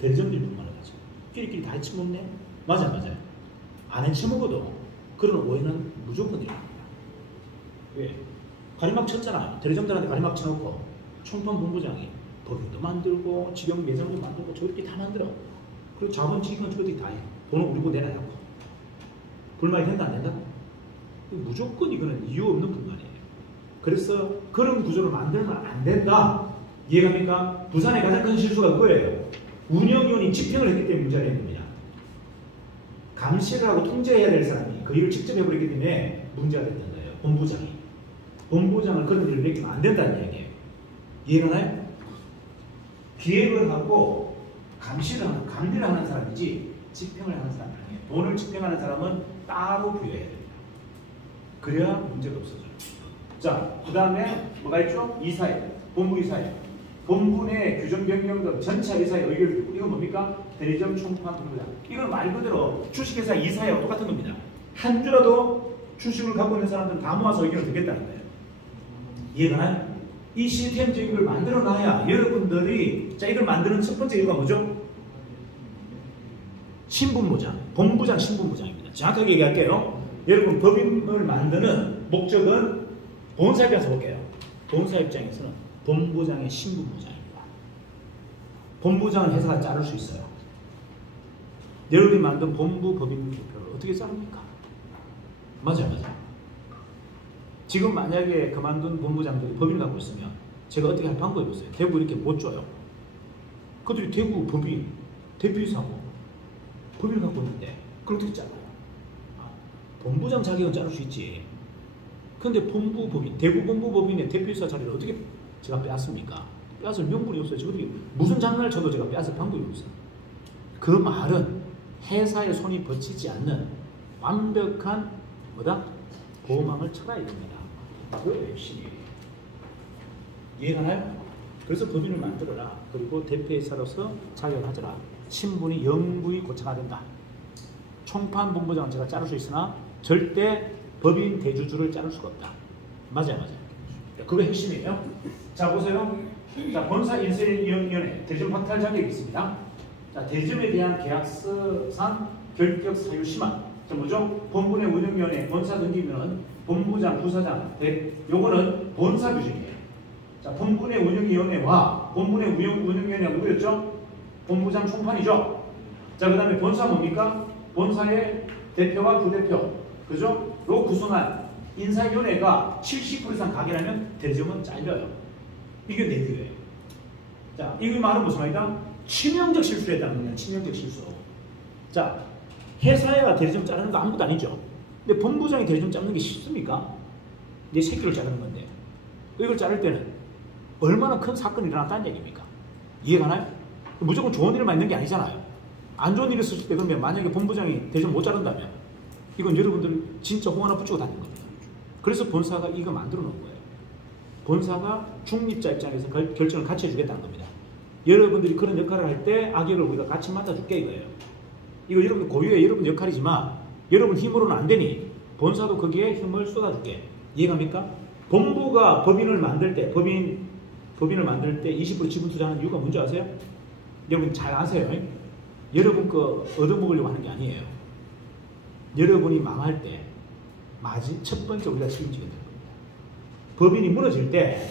대리점들이 불만을 갖죠. 끼리끼리 다 해치먹네? 맞아요. 안 해치먹어도 그런 오해는 무조건 일어납니다. 왜? 가리막 쳤잖아. 대리점들한테 가리막 쳐놓고 총판 본부장이 법인도 만들고 직영 매장도 만들고 저렇게 다 만들어. 그리고 자본 지휘권 저렇게 다 해. 돈은 우리 거 내놔놓고. 불만이 된다 안 된다? 무조건 이거는 이유 없는 불만이에요. 그래서 그런 구조를 만들면 안 된다. 이해갑니까? 부산의 가장 큰 실수가 그거예요. 운영위원이 집행을 했기 때문에 문제가 되는 겁니다. 감시를 하고 통제해야 될 사람이 그 일을 직접 해버렸기 때문에 문제가 됐던 거예요. 본부장을 그런 일을 맡기면 안 된다는 얘기예요. 이해가나요? 기획을 하고 감시를 하는, 감리를 하는 사람이지 집행을 하는 사람이 아니에요. 돈을 집행하는 사람은 따로 부여해야 됩니다. 그래야 문제가 없어져요. 자, 그 다음에 뭐가 있죠? 이사회, 본부 이사회. 본부 내 규정 변경 등 전차 이사회 의결. 이건 뭡니까? 대리점 총판 본부장. 이건 말 그대로 주식회사 이사회와 똑같은 겁니다. 한 주라도 주식을 갖고 있는 사람들은 다 모아서 의견을 듣겠다는 거예요. 이해가나요? 이 시스템적인 걸 만들어 놔야 여러분들이, 자, 이걸 만드는 첫 번째 이유가 뭐죠? 신분보장, 본부장 신분보장입니다. 정확하게 얘기할게요. 여러분, 법인을 만드는 목적은 본사 입장에서 볼게요. 본사 입장에서는 본부장의 신분보장입니다. 본부장은 회사가 자를 수 있어요. 여러분이 만든 본부 법인 대표를 어떻게 자릅니까? 맞아요. 지금 만약에 그만둔 본부장들이 법인을 갖고 있으면 제가 어떻게 할 방법이 없어요. 대구 이렇게 못 줘요. 그들이 대구 법인, 대표이사고 법인을 갖고 있는데 그걸 어떻게 짜요? 본부장 자격은 자를 수 있지. 근데 본부 법인, 대구 본부 법인의 대표이사 자리를 어떻게 제가 빼앗습니까? 빼앗을 명분이 없어요. 저 어떻게 무슨 장난을 쳐도 제가 빼앗을 방법이 없어요. 그 말은 회사의 손이 버치지 않는 완벽한 뭐다? 보호망을 쳐라야 됩니다. 그거예요, 핵심이. 이해가나요? 그래서 법인을 만들어라. 그리고 대표이사로서 자격을 하더라. 신분이 영구히 고착화 된다. 총판 본부장은 제가 자를 수 있으나 절대 법인 대주주를 자를 수가 없다. 맞아요. 그게 핵심이에요. 자, 보세요. 자, 본사 인쇄위원회 대리점 박탈 자격이 있습니다. 자, 대리점에 대한 계약서상 결격 사유 심한. 자, 뭐죠? 본부의 운영위원회 본사 등기면은 본부장, 부사장, 요거는 본사 규정이에요. 자, 본부의 운영위원회와 본부의 운영위원회가 누구였죠? 본부장 총판이죠. 자, 그 다음에 본사 뭡니까? 본사의 대표와 부대표, 그죠? 로 구성한 인사위원회가 70% 이상 가결하면 대리점은 잘려요. 이게 내규예요. 자, 이 말은 무슨 말이다? 치명적 실수를 했다는 겁니다. 치명적 실수. 자, 회사가 대리점 자르는 거 아무것도 아니죠. 근데 본부장이 대리점 자르는 게 쉽습니까? 내 새끼를 자르는 건데. 이걸 자를 때는 얼마나 큰 사건이 일어났다는 얘기입니까? 이해가나요? 무조건 좋은 일만 있는 게 아니잖아요. 안 좋은 일이 있을 때 그러면 만약에 본부장이 대리점 못 자른다면 이건 여러분들 진짜 홍 하나 붙이고 다니는 겁니다. 그래서 본사가 이거 만들어 놓은 거예요. 본사가 중립자 입장에서 결정을 같이 해주겠다는 겁니다. 여러분들이 그런 역할을 할 때 악역을 우리가 같이 맡아줄게 이거예요. 이거 여러분 고유의 여러분 역할이지만 여러분 힘으로는 안 되니 본사도 거기에 힘을 쏟아줄게. 이해갑니까? 본부가 법인을 만들 때 법인을 만들 때 20% 지분 투자하는 이유가 뭔지 아세요? 여러분 잘 아세요. 여러분 거 얻어먹으려고 하는 게 아니에요. 여러분이 망할 때 첫 번째 우리가 책임지게 되는 겁니다. 법인이 무너질 때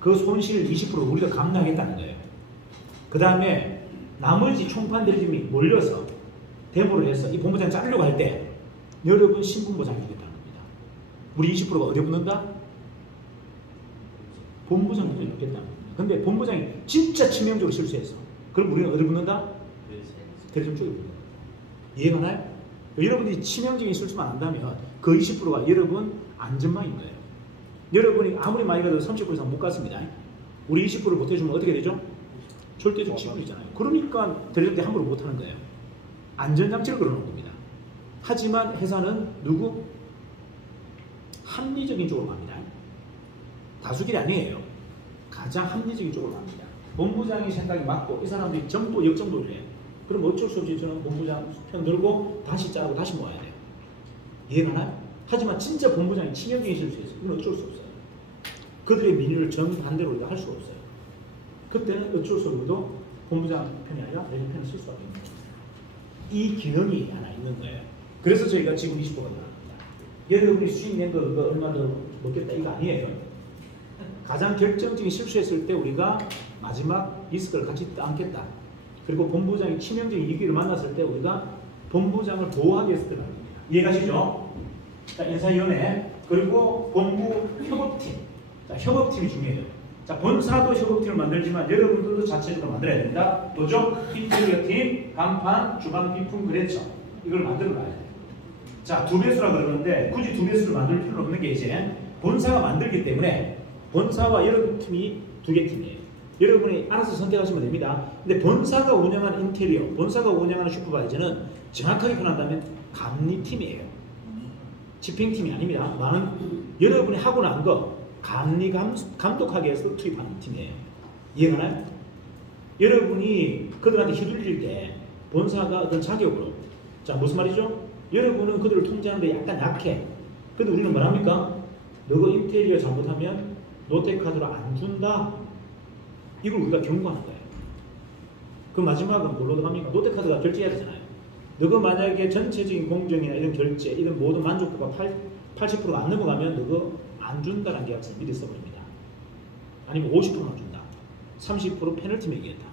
그 손실 20%를 우리가 감당하겠다는 거예요. 그 다음에 나머지 총판 대리점이 몰려서 데모를 해서 이 본부장 자르려고 할 때 여러분 신분 보장해 주겠다는 겁니다. 우리 20%가 어디 붙는다? 본부장이 붙겠다는 겁니다. 근데 본부장이 진짜 치명적으로 실수했어. 그럼 우리는 어디 붙는다? 대리점 쪽에 붙는다. 이해가나요? 여러분이 치명적인 실수만 한다면 그 20%가 여러분 안전망인 거예요. 여러분이 아무리 많이 가도 30% 이상 못 갔습니다. 우리 20%를 못 해주면 어떻게 되죠? 절대적 지분이잖아요. 그러니까 대리점 때 함부로 못 하는 거예요. 안전장치를 걸어놓은 겁니다. 하지만 회사는 누구? 합리적인 쪽으로 갑니다. 다수결이 아니에요. 가장 합리적인 쪽으로 갑니다. 본부장의 생각이 맞고 이 사람들이 전부 역정도를 해요. 그럼 어쩔 수 없이 저는 본부장 편 들고 다시 자르고 다시 모아야 돼요. 이해가나요? 하지만 진짜 본부장이 치명적인 실수했어요. 이건 어쩔 수 없어요. 그들의 민의를 정반대로 우리가 할 수가 없어요. 그때는 어쩔 수 없어도 본부장 편이 아니라 내 편을 쓸 수밖에 없는 겁니다. 이 기능이 하나 있는 거예요. 그래서 저희가 지금 20%가 나갑니다. 여러분이 수익 낸 거 얼마 더 먹겠다 이거 아니에요. 가장 결정적인 실수했을 때 우리가 마지막 리스크를 같이 안겠다. 그리고 본부장이 치명적인 위기를 만났을 때 우리가 본부장을 보호하기 위해서 들어갑니다. 이해가시죠? 자, 인사위원회 그리고 본부 협업팀. 자, 협업팀이 중요해요. 자, 본사도 협업팀을 만들지만 여러분들도 자체적으로 만들어야 됩니다. 뭐죠? 인테리어 팀, 간판, 주방, 비품, 거래처 이걸 만들어 놔야 돼요. 자, 2배수라 그러는데 굳이 2배수를 만들 필요는 없는 게 이제 본사가 만들기 때문에 본사와 여러분 팀이 2개 팀이에요. 여러분이 알아서 선택하시면 됩니다. 근데 본사가 운영하는 인테리어, 본사가 운영하는 슈퍼바이저는 정확하게 표현한다면 감리팀이에요. 집행팀이 아닙니다. 나는 여러분이 하고 난 거 감리 감독하기 위해서 투입하는 팀이에요. 이해가나요? 여러분이 그들한테 휘둘릴 때 본사가 어떤 자격으로 자 무슨 말이죠? 여러분은 그들을 통제하는데 약간 약해. 근데 우리는 뭐랍니까? 너가 인테리어 잘못하면 롯데카드로 안 준다. 이걸 우리가 경고하는 거예요. 그 마지막은 뭘로 들어갑니까? 롯데카드가 결제해야 되잖아요. 너가 만약에 전체적인 공정이나 이런 결제, 이런 모든 만족도가 80%가 안 넘어가면 너가 안 준다는 계약서를 미리 써버립니다. 아니면 50%만 준다. 30% 페널티 매기겠다.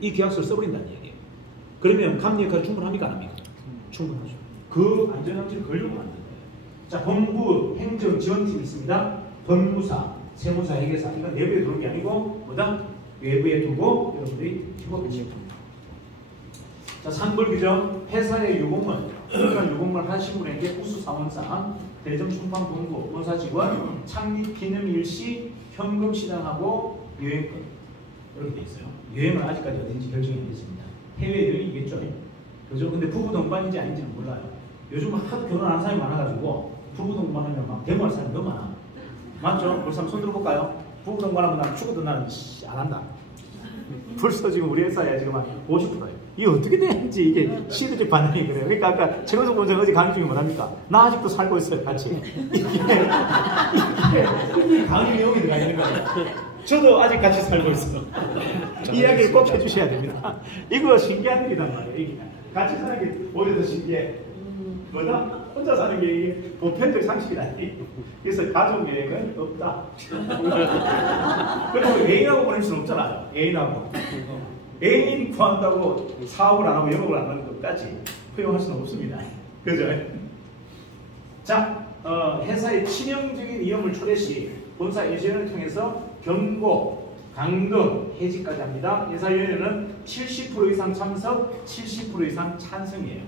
이 계약서를 써버린다는 얘기예요. 그러면 감리 역할이 충분합니까? 안 합니까? 충분하죠. 그 안전장치를 걸려고 만든 거예요. 자, 본부 행정지원팀이 있습니다. 법무사, 세무사회계사 이건 내부에 두는 게 아니고 뭐다? 외부에 두고 여러분들이 협업하시면 됩니다. 자, 상벌 규정 회사의 유공문 특별한 유공문을 하신 분에게 우수사원상 대점 충판 동부 본사 직원 창립 기념 일시 현금 시장하고 여행권 이렇게 돼 있어요. 여행은 아직까지 어딘지 결정이 안 됐습니다. 해외 여행이겠죠. 그죠? 근데 부부 동반인지 아닌지는 몰라요. 요즘 하도 결혼하는 사람이 많아가지고 부부 동반하면 막 데모할 사람이 너무 많아. 맞죠? 그래서 한번 손 들어볼까요? 부부 동반하면 난 죽어도 나는 안 한다. 벌써 지금 우리 회사에 지금 한 50%예요. 이게 어떻게 되는지 이게 시대적 반응이 그래요. 그러니까 아까 최근석 본장 어제 강의 중에 뭐랍니까? 나 아직도 살고 있어요, 같이. 이게 강의 내용이 들어가 있는 거예요. 저도 아직 같이 살고 있어요. 이야기를 꼭 해주셔야 됩니다. 이거 신기한 일이란 말이에요. 이게 같이 사는 게 오히려 더 신기해. 뭐다? 혼자 사는 게 이게 보편적 상식이라니. 그래서 가족 여행은 없다. 그리고 애인하고 보낼 수는 없잖아요. 애인하고. 애인 구한다고 사업을 안 하고 영업을 안 하는 것까지 허용할 수는 없습니다. 그죠? 자, 회사의 치명적인 위험을 초래 시 본사 예전을 통해서 경고, 강등, 해지까지 합니다. 회사위원회는 70% 이상 참석, 70% 이상 찬성이에요.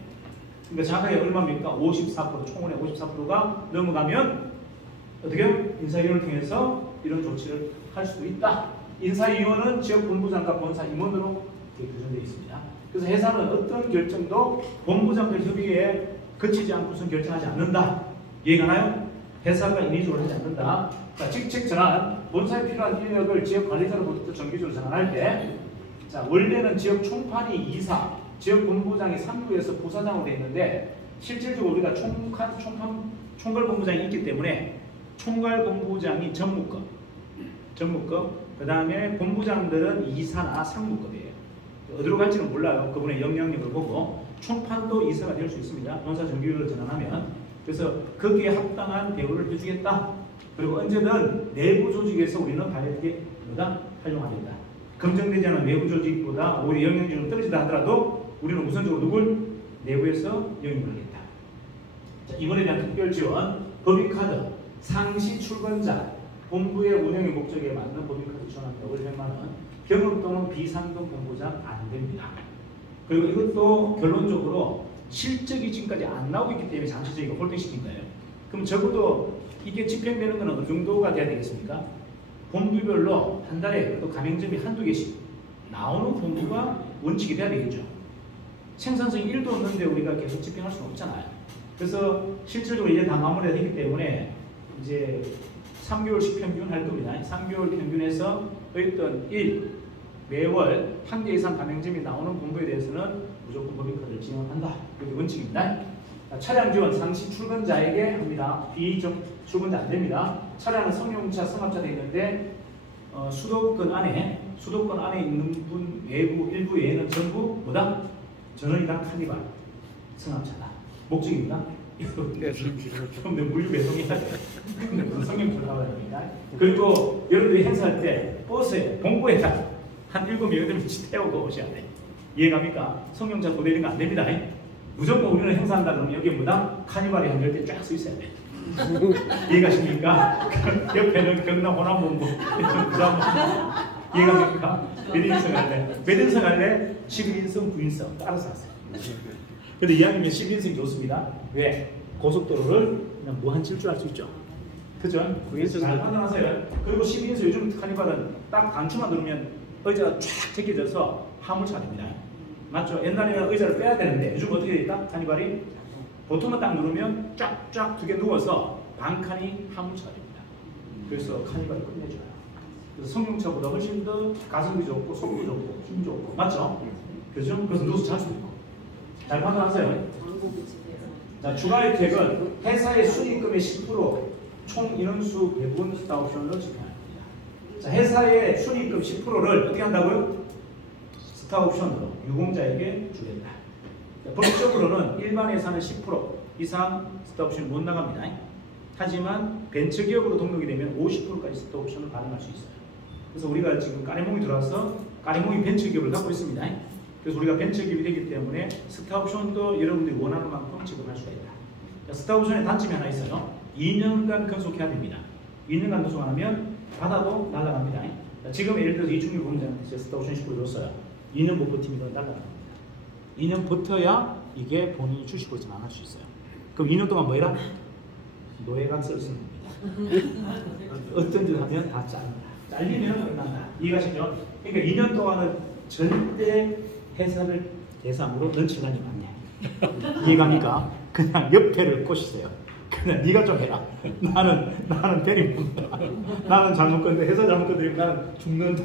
그러니까 정확하게 얼마입니까? 54%, 총원의 54%가 넘어가면 어떻게 해요? 인사위원을 통해서 이런 조치를 할 수도 있다. 인사위원은 지역 본부장과 본사 임원으로 규정되어 있습니다. 그래서 회사는 어떤 결정도 본부장들 협의회에 거치지 않고선 결정하지 않는다. 이해가나요? 회사가 인위적으로 하지 않는다. 자, 직책 전환, 본사에 필요한 인력을 지역 관리자로부터 정기적으로 전환할 때, 자, 원래는 지역 총판이 2사, 지역 본부장이 3부에서 부사장으로 되어 있는데, 실질적으로 우리가 총괄 본부장이 있기 때문에 총괄 본부장이 전무급, 그 다음에 본부장들은 2사나 3무급이에요. 어디로 갈지는 몰라요. 그분의 영향력을 보고 총판도 2사가 될 수 있습니다. 본사 정규직으로 전환하면. 그래서 거기에 합당한 대우를 해주겠다. 그리고 언제든 내부 조직에서 우리는 발휘하겠다, 활용하겠다. 검증되지 않은 외부 조직보다 오히려 영향력이 좀 떨어진다 하더라도 우리는 우선적으로 누굴? 내부에서 영입을 하겠다. 자, 이번에 대한 특별 지원, 법인카드, 상시 출근자, 본부의 운영의 목적에 맞는 법인카드 지원한다. 월 100만 원. 경험 또는 비상금 본부장 안 됩니다. 그리고 이것도 결론적으로 실적이 지금까지 안 나오고 있기 때문에 잠시 저희가 홀딩시킨 거예요. 그럼 적어도 이게 집행되는 건 어느 정도가 돼야 되겠습니까? 본부별로 한 달에 또 가맹점이 한두 개씩 나오는 본부가 원칙이 돼야 되겠죠. 생산성이 1도 없는데 우리가 계속 집행할 수는 없잖아요. 그래서 실질적으로 이제 다 마무리가 되기 때문에 이제 3개월씩 평균 할 겁니다. 3개월 평균에서 어떤 매월 한 개 이상 가맹점이 나오는 본부에 대해서는 무조건 법인카드를 지원한다. 그게 원칙입니다. 차량 지원 상시 출근자에게 합니다. 비출근자 안 됩니다. 차량은 성용차, 승합차 되어 있는데 수도권 안에 있는 분 외부 일부 외에는 전부 뭐다? 전원이랑 카니발 승합차다. 목적입니다. 그럼 내 물류 배송해야 돼. 근데 무슨 성형차를 하야 됩니까? 그리고 여러분들이 행사할 때 버스에 본부에다 한 7, 8명씩 태우고 오셔야 돼. 이해갑니까? 성형차 도대리가 안 됩니다. 무조건 우리는 행사한다 그러면 여기 뭐다? 카니발이 한 10대 쫙 서 있어야 돼. 이해가십니까? 옆에는 경남 호남본부 이해갑니까? 매든성 할래 11인승, 9인승 따라서 하세요. 근데 이왕이면 10인승 좋습니다. 왜? 고속도로를 그냥 무한 질주할 수 있죠. 그죠? 잘 판단하세요. 그리고 12인승 요즘 카니발은 딱 단추만 누르면 의자가 쫙 제껴져서 화물차가 됩니다. 맞죠? 옛날에는 의자를 빼야 되는데 요즘 어떻게 돼 있다? 카니발이 보통은 딱 누르면 쫙쫙 두 개 누워서 반칸이 화물차가 됩니다. 그래서 카니발이 끝내줘요. 그래서 성용차보다 훨씬 더 가성비 좋고 속도 좋고 힘 좋고 맞죠? 그죠? 그래서 누워서 잘 수도 있고 잘 판단하세요. 자, 추가 혜택은 회사의 순이익금의 10% 총 인원수 배분 스타옵션으로 집행합니다. 자, 회사의 순이익금 10%를 어떻게 한다고요? 스타옵션으로 유공자에게 주겠다. 자, 법적으로는 일반 회사는 10% 이상 스타옵션이 못 나갑니다. 하지만 벤처기업으로 등록이 되면 50%까지 스타옵션을 발행할 수 있어요. 그래서 우리가 지금 까레몽이 들어와서 까레몽이 벤처기업을 갖고 있습니다. 그래서 우리가 벤처기업이 되기 때문에 스타옵션도 여러분들이 원하는 만큼 지급할 수가 있다. 자, 스타옵션의 단점이 하나 있어요. 2년간 근속해야 됩니다. 2년간 근속하면 받아도 날아갑니다. 지금 예를 들어서 이충길 본부장한테 제가 스톡 옵션 10% 줬어요. 2년 못 버티면 날아갑니다. 2년 버텨야 이게 본인이 주식으로 전환할 수 있어요. 그럼 2년 동안 뭐 해라? 노예각서를 쓰는 겁니다. 어떤 짓을 하면 다 잘린다. 잘리면 끝난다. 이해가시죠? 그러니까 2년 동안은 절대 회사를 대상으로 넌 시간이 많네. 이해갑니까? 그냥 옆에를 꼬시세요. 그냥 네가 좀 해라. 나는 때리는다. 나는 잘못 건데 회사 잘못 건드리면 나는 죽는다.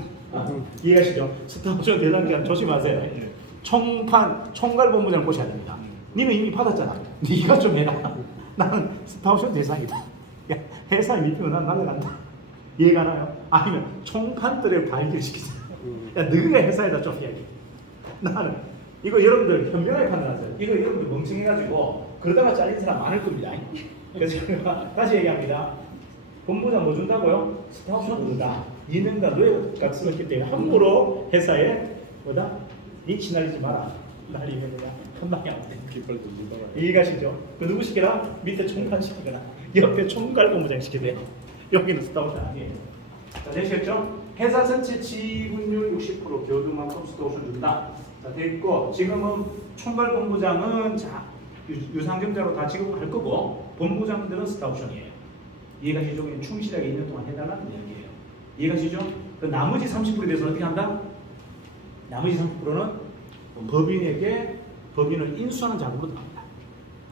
이해가시죠? 스타옵션 대상 기간 조심하세요. 총괄 본부장을 꼬셔야 됩니다. 니는 이미 받았잖아. 네가 좀 해라. 나는 스타옵션 대상이다. 야, 회사에 미치면 난 날아간다. 이해가 나요? 아니면 총판들을 발견시키자. 야, 너희가 회사에다 좀 해야지. 나는 이거 여러분들 현명하게 판단하세요. 이거 여러분들 멍청해가지고 그러다가 잘린 사람 많을 겁니다. 그래서 제가 다시 얘기합니다. 본부장 뭐 준다고요? 스타옵션 준다. 2년간 노예값 쓰기 때문에 함부로 회사에 뭐다? 린치 날리지 마라. 날리면 그냥 한방에 안 돼. 이해가시죠? 그 누구 시켜라? 밑에 총판 시키거나 옆에 총괄 본부장 시키세요. 여기는 스타옵션 아니에요. 자, 되시겠죠? 회사 전체 지분율 60% 교두만큼 스타옵션 준다. 자, 됐고 지금은 총괄 본부장은 자 유상증자로 다 지급할 거고 본부장들은 스타옵션이에요. 이해가시죠? 충실하게 2년 동안 해달라는 이야기예요. 이해가시죠? 그 나머지 30%에 대해서 어떻게 한다? 나머지 30%는 법인을 인수하는 자금으로 들어갑니다.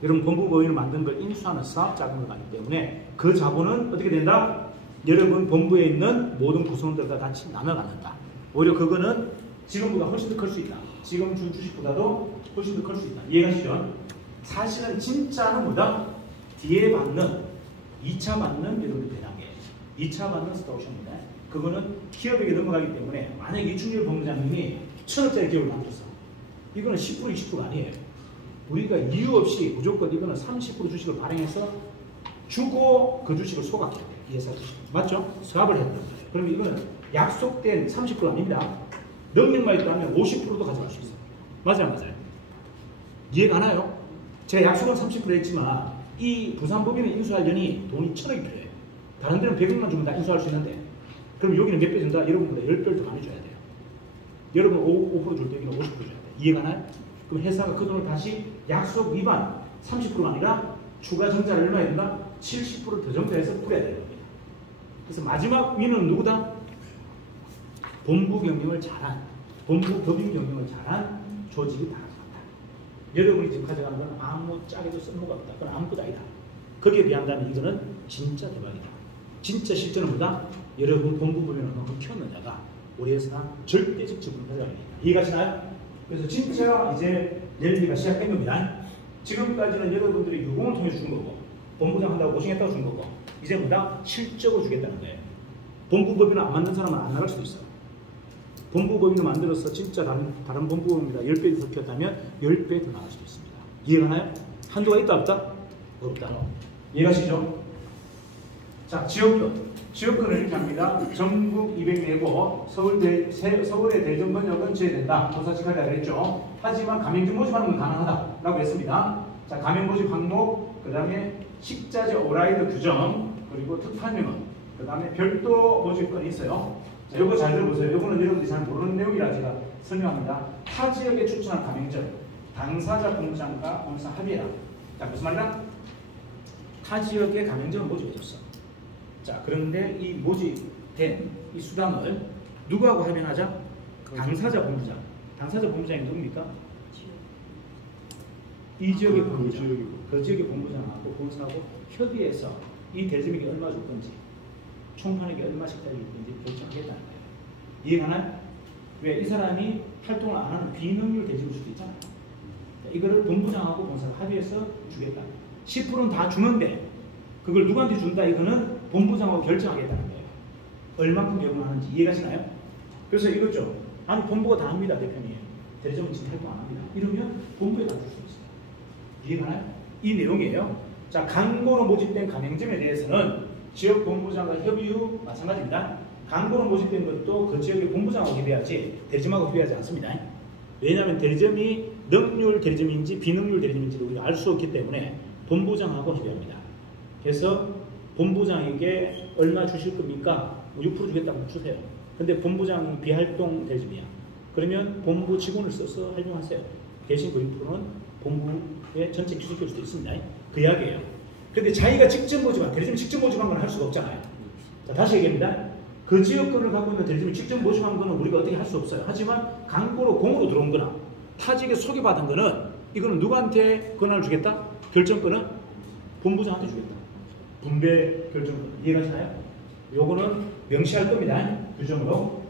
여러분 본부법인을 만든 걸 인수하는 사업 자금을 가기 때문에 그 자본은 어떻게 된다? 여러분 본부에 있는 모든 구성원들과 같이 나눠 갖는다. 오히려 그거는 지금보다 훨씬 더 클 수 있다. 지금 준 주식보다도 훨씬 더 클 수 있다. 이해가시죠? 사실은 진짜는 뭐다? 뒤에 받는 2차 받는 여러분들 대단계예요. 2차 받는 스톡옵션입니다. 그거는 기업에게 넘어가기 때문에 만약에 이충길 본부장님이 1,000억짜리 기업을 만들었어. 이거는 10% 20%가 아니에요. 우리가 이유 없이 무조건 이거는 30% 주식을 발행해서 주고 그 주식을 소각해야 돼요. 이 회사 주식. 맞죠? 수합을 해야 돼요. 그러면 이거는 약속된 30% 아닙니다. 능력만 있다면 50%도 가져갈 수 있어요. 맞아요? 맞아요? 이해가 나요? 제가 약속은 30% 했지만 이 부산법인을 인수하려니 돈이 1,000억이 필요해요. 다른 데는 100억만 주면 다 인수할 수 있는데 그럼 여기는 몇 배 준다? 여러분보다 10배를 더 많이 줘야 돼요. 여러분 5% 줄 때 여기는 50% 줘야 돼요. 이해가 나요? 그럼 회사가 그 돈을 다시 약속 위반 30%가 아니라 추가 정자를 얼마 해야 된다? 70%를 더 정자해서 뿌려야 되는 겁니다. 그래서 마지막 위는 누구다? 본부 경영을 잘한, 본부 법인 경영을 잘한 조직이 다 가져간다. 여러분이 지금 가져가는 건 아무 짝에도 쓸모가 없다. 그건 아무것도 아니다. 거기에 비한다면 이거는 진짜 대박이다. 진짜 실제는 뭐다? 여러분 본부 법인을 그만큼 키웠는 자가 우리 회사 절대적 지분을 가져가야 됩니다. 이해가시나요? 그래서 진짜 이제 랠리가 시작된 겁니다. 지금까지는 여러분들이 유공을 통해 준 거고 본부장 한다고 고생했다고 준 거고 이제 뭐다? 실적으로 주겠다는 거예요. 본부법인을 안 만든 사람은 안 나갈 수도 있어요. 본부법인을 만들어서 진짜 다른 본부법인보다 10배 더 키웠다면 10배 더 나갈 수도 있습니다. 이해가 나요? 한도가 있다 없다? 없다. 이해가시죠? 자, 지역권을 이렇게 합니다. 전국 200내고 서울의 대전 번역은 제외된다. 조사직하게 하겠죠. 하지만 가맹점 모집하는 건 가능하다라고 했습니다. 자, 가맹 모집 항목, 그 다음에 식자재 오라이드 규정, 그리고 특판명은, 그 다음에 별도 모집권이 있어요. 자, 요거 잘 들어보세요. 요거는 여러분들이 잘 모르는 내용이라 제가 설명합니다. 타 지역에 추천한 가맹점, 당사자 공장과 공사 합의해라. 자, 무슨 말이냐? 타 지역에 가맹점을 모집해줬어. 자, 그런데 이 모집된 이 수당을 누구하고 합의하자? 당사자 본부장. 당사자 본부장이 누굽니까? 이 지역의 본부장. 그 지역의 본부장하고 본사하고 협의해서 이 대점에게 얼마 줄 건지, 총판에게 얼마씩짜리 줄 건지 결정하겠다는 거예요. 이해가나요? 왜? 이 사람이 활동을 안 하는 비능률 대점일 수도 있잖아요. 이거를 본부장하고 본사가 합의해서 주겠다. 10%는 다 주는데 그걸 누구한테 준다? 이거는 본부장하고 결정하겠다는 거예요. 얼마큼 제공하는지 이해가시나요? 그래서 이거죠. 아니 본부가 다 합니다. 대표님. 대리점은 지금 활동 안 합니다. 이러면 본부에 다 줄 수 있어요. 이해가나요? 이 내용이에요. 자, 광고로 모집된 가맹점에 대해서는 지역 본부장과 협의 후 마찬가지입니다. 광고로 모집된 것도 그 지역의 본부장하고 협의하지 대리점하고 협의하지 않습니다. 왜냐하면 대리점이 능률 대리점인지 비능률 대리점인지를 우리가 알 수 없기 때문에 본부장하고 협의합니다. 그래서 본부장에게 얼마 주실 겁니까? 6% 주겠다고 주세요. 근데 본부장이 비활동 대리점이야. 그러면 본부 직원을 써서 활용하세요. 대신 그 6%는 본부의 전체 기술교일 수도 있습니다. 그 이야기예요. 근데 자기가 직접 모집한, 대리점이 직접 모집한 건 할 수가 없잖아요. 자, 다시 얘기합니다. 그 지역권을 갖고 있는 대리점이 직접 모집한 거는 우리가 어떻게 할 수 없어요. 하지만 광고로 공으로 들어온 거나 타직에 소개받은 거는 이거는 누구한테 권한을 주겠다? 결정권은 본부장한테 주겠다. 분배 결정권. 이해가시나요? 요거는 명시할 겁니다. 규정으로.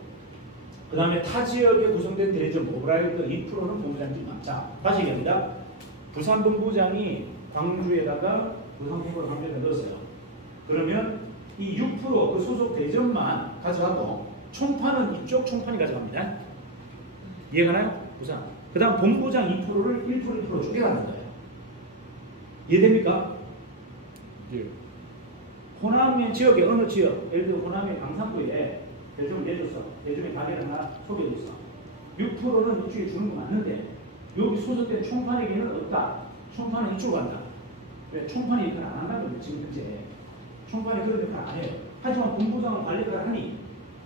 그 다음에 타 지역에 구성된 대리점 오브라이더 2%는 본부장입니다. 자, 다시 얘기합니다. 부산 본부장이 광주에다가 부산 캠프를 광주에 넣었어요. 그러면 이 6%그 소속 대리점만 가져가고 총판은 이쪽 총판이 가져갑니다. 이해가나요? 부산. 그 다음 본부장 2%를 1% 쪼개가는 거예요. 이해됩니까? 예. 호남의 지역에 어느 지역, 예를 들어 호남의 강산구에 대점을 내줬어. 대점의 가게를 하나 소개해줬어. 6%는 이쪽에 주는 거 맞는데 여기 소속된 총판에게는 없다. 총판은 이쪽으로 간다. 왜? 총판이 역할을 안 한다는 거예요. 지금 현재. 총판이 그런 역할을 안 해요. 하지만 본부장은 관리 역할을 하니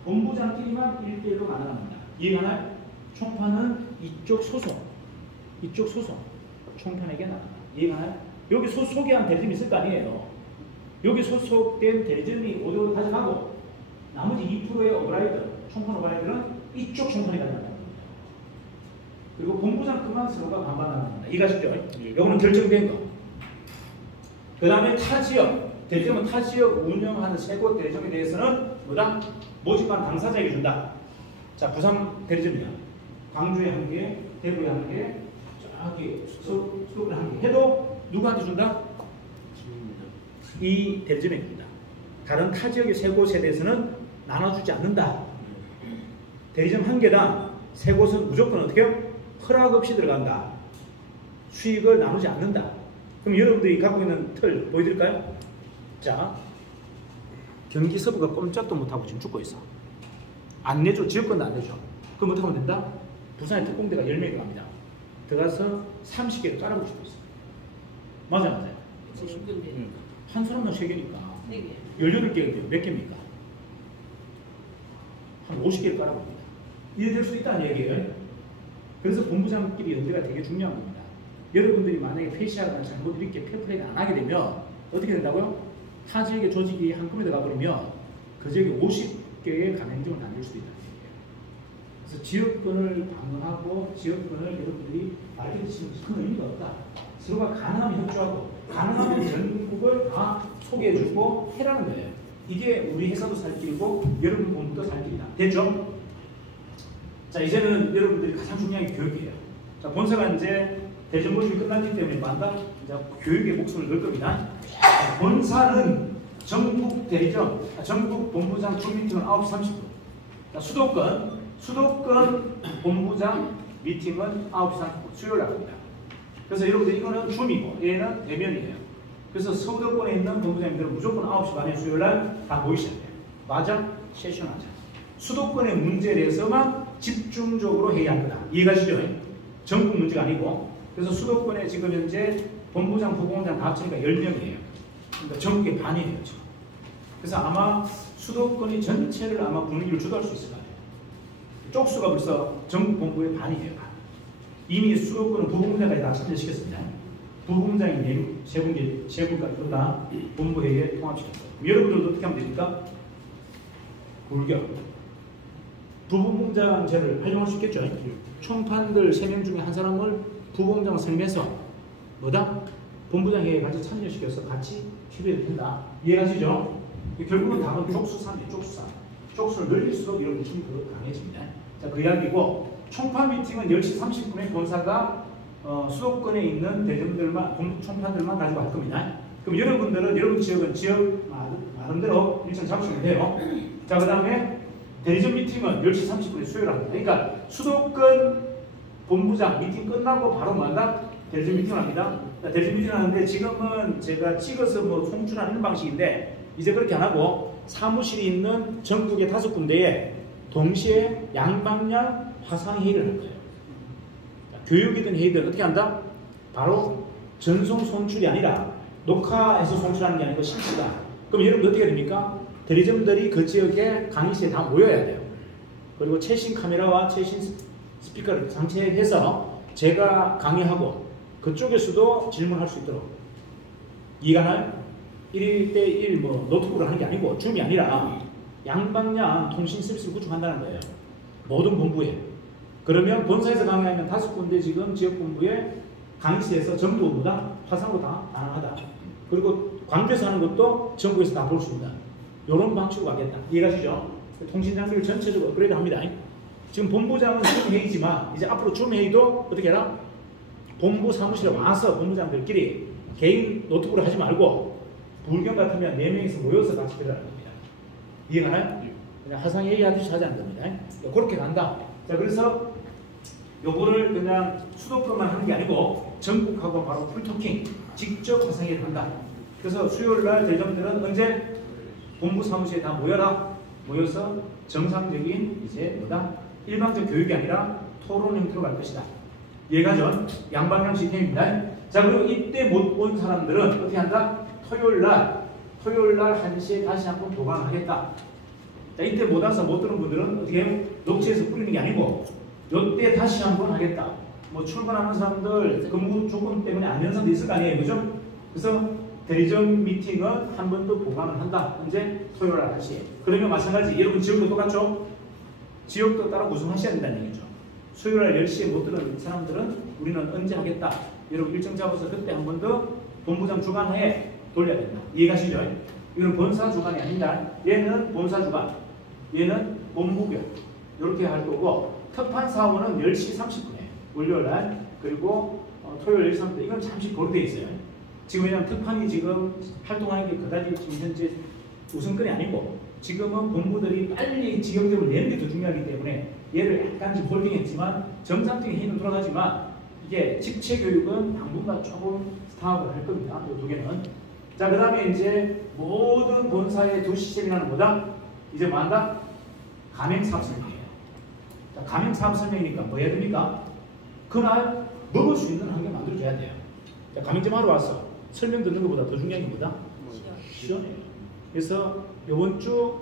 본부장끼리만 1대1로 나눠갑니다. 이해가나요? 총판은 이쪽 소속, 총판에게 나간다. 이해가나요? 여기 소속한 대리점이 있을 거 아니에요. 여기 소속된 대리점이 5대5로 가져가고 나머지 2%의 오버라이더, 총판 오버라이더는 이쪽 총판이 가져간다. 그리고 본부장 그만 서로가 반반하는 겁니다. 이해가시죠? 이거는 결정된 거. 그 다음에 타 지역, 대리점은 타 지역 운영하는 세 곳 대리점에 대해서는 뭐다? 모집한 당사자에게 준다. 자, 부산 대리점이야. 광주에 한 개, 대구에 한 개, 저기 수도권에 한 개 해도 누구한테 준다? 이 대리점에 줍니다. 다른 타 지역의 세 곳에 대해서는 나눠주지 않는다. 대리점 한 개당 세 곳은 무조건 어떻게 해요? 허락 없이 들어간다. 수익을 나누지 않는다. 그럼 여러분들이 갖고 있는 틀 보여드릴까요? 자, 경기 서부가 꼼짝도 못하고 지금 죽고 있어. 안 내줘. 지역권도 안 내줘. 그럼 어떻게 하면 된다? 부산에 특공대가 10명이 갑니다. 들어가서 30개를 깔아볼 수도 있어. 맞아요. 한 사람만 3개니까 18개가 몇 개입니까? 한 50개를 깔아봅니다. 이해될 수 있다는 얘기예요. 그래서 본부장끼리 연대가 되게 중요한 겁니다. 여러분들이 만약에 회시하거나 잘못 이렇게 페어플레이를 안 하게 되면 어떻게 된다고요? 타 지역의 조직이 한꺼번에 들어가버리면 그 지역에 50개의 가맹점을 다닐 수도 있다는 얘기예요. 그래서 지역권을 방어하고 지역권을 여러분들이 알게 되시면 큰 의미가 없다. 서로가 가능하면 협조하고 가능하면 전국을 다 소개해주고 해라는 거예요. 이게 우리 회사도 살 길이고 여러분 본부도 살 길이다. 됐죠? 자, 이제는 여러분들이 가장 중요한 게 교육이에요. 자, 본사가 이제 대전 모집이 끝났기 때문에 만다 이제 교육에 목숨을 넣을 겁니다. 자, 본사는 전국 대리점, 전국 본부장 주 미팅은 9시 30분. 자, 수도권 본부장 미팅은 9시 30분. 수요일 날입니다. 그래서 여러분들 이거는 줌이고 얘는 대면이에요. 그래서 서울권에 있는 본부장님들은 무조건 9시 반에 수요일 날 다 모이셔야 돼요. 맞아? 세션하자. 수도권의 문제에 대해서만 집중적으로 해야 한다. 이해가시죠? 전국 문제가 아니고. 그래서 수도권에 지금 현재 본부장, 부본부장 다 합치니까 10명이에요. 그러니까 전국의 반이에요. 지금. 그래서 아마 수도권이 전체를 아마 분위기를 주도할 수 있을 것 같아요. 쪽수가 벌써 전국 본부의 반이에요. 이미 수도권은 부본부장까지 다 참여시켰습니다. 부본부장이 세 분까지 다 본부회의에 통합시켰어요. 여러분들도 어떻게 하면 됩니까? 골격. 부본부장제를 활용할 수 있겠죠. 총판들 3명 중에 한 사람을 부본부장 선임해서 뭐다? 본부장 회의에 같이 참여시켜서 같이 피부해도 된다. 이해가시죠? 결국은 답은 쪽수산이에요. 쪽수산. 쪽수를 늘릴수록 이런 느낌이 더 강해집니다. 자, 그 이야기고 총판 미팅은 10시 30분에 본사가 수도권에 있는 대점들만, 총판들만 가지고 할 겁니다. 그럼 여러분들은 여러분 지역은 지역 나름대로 일정 잡으시면 돼요. 자, 그 다음에 대리점 미팅은 10시 30분에 수요일 합니다. 그러니까 수도권 본부장 미팅 끝나고 바로 만나 대리점 미팅을 합니다. 대리점 미팅을 하는데 지금은 제가 찍어서 뭐 송출하는 방식인데 이제 그렇게 안 하고 사무실이 있는 전국의 5군데에 동시에 양방향 화상회의를 할 거예요. 교육이든 회의든 어떻게 한다? 바로 전송 송출이 아니라 녹화해서 송출하는 게 아니고 실시간. 그럼 여러분 어떻게 됩니까? 대리점들이 그 지역에 강의실에 다 모여야 돼요. 그리고 최신 카메라와 최신 스피커를 장착해서 제가 강의하고 그쪽에서도 질문할 수 있도록 이해가 나요? 1대1 뭐 노트북으로 하는 게 아니고 줌이 아니라 양방향 통신 서비스를 구축한다는 거예요. 모든 본부에. 그러면 본사에서 강의하면 5군데 지금 지역 본부에 강의실에서 전부 다 화상으로 다 가능하다. 그리고 광주에서 하는 것도 전국에서 다 볼 수 있는 이런 방식으로 가겠다. 이해가시죠? 통신 장비를 전체적으로 업그레이드 합니다. 지금 본부장은 줌 회의지만 이제 앞으로 줌 회의도 어떻게 해라? 본부 사무실에 와서 본부장들끼리 개인 노트북으로 하지 말고 불경 같으면 4명이서 모여서 같이 들어가는 겁니다. 이해가나요? 그냥 화상 회의 하듯이 하자는 겁니다. 그렇게 간다. 자, 그래서 요거를 그냥 수도권만 하는 게 아니고 전국하고 바로 풀토킹 직접 화상 회의를 한다. 그래서 수요일날 대점들은 언제 본부 사무실에 다 모여서 정상적인 이제 뭐다 일방적 교육이 아니라 토론 형태로 갈 것이다. 이해가죠? 양방향 시스템입니다. 자, 그리고 이때 못 본 사람들은 어떻게 한다? 토요일날 1시에 다시 한번 보강하겠다. 자, 이때 못 와서 못 들은 분들은 어떻게 해요? 녹취해서 뿌리는 게 아니고 요때 다시 한번 하겠다. 뭐 출근하는 사람들 근무 조건 때문에 안 되는 사람도 있을 거 아니에요, 그죠? 그래서 대리점 미팅은 한 번 더 보강을 한다. 언제? 토요일날 1시에. 그러면 마찬가지. 여러분 지역도 똑같죠? 지역도 따라 구성하셔야 된다는 얘기죠. 수요일날 10시에 못 들은 사람들은 우리는 언제 하겠다. 여러분 일정 잡아서 그때 한 번 더 본부장 주관하에 돌려야 된다. 이해가시죠? 이건 본사 주관이 아니다. 얘는 본사 주관, 얘는 본부교. 이렇게 할 거고 특판 사원은 10시 30분에 월요일날 그리고 토요일 10시 30분 이건 잠시 고려되어 있어요. 지금 왜냐하면 특판이 지금 활동하는 게 그다지 지금 현재 우선권이 아니고 지금은 본부들이 빨리 지역적으로 내는 게 더 중요하기 때문에 얘를 약간 좀 홀딩했지만 정상적인 회의는 돌아가지만 이게 직체 교육은 당분간 조금 스탑을 할 겁니다. 이 두 개는. 자, 그 다음에 이제 모든 본사의 2시 세미나는 뭐다? 이제 뭐 한다? 가맹 사업 설명이에요. 자, 가맹 사업 설명이니까 뭐 해야 됩니까? 그날 먹을 수 있는 환경 만들어줘야 돼요. 자, 가맹점 하러 왔어. 설명 듣는 것보다 더 중요한 게 뭐다? 시연이에요. 그래서 요번 주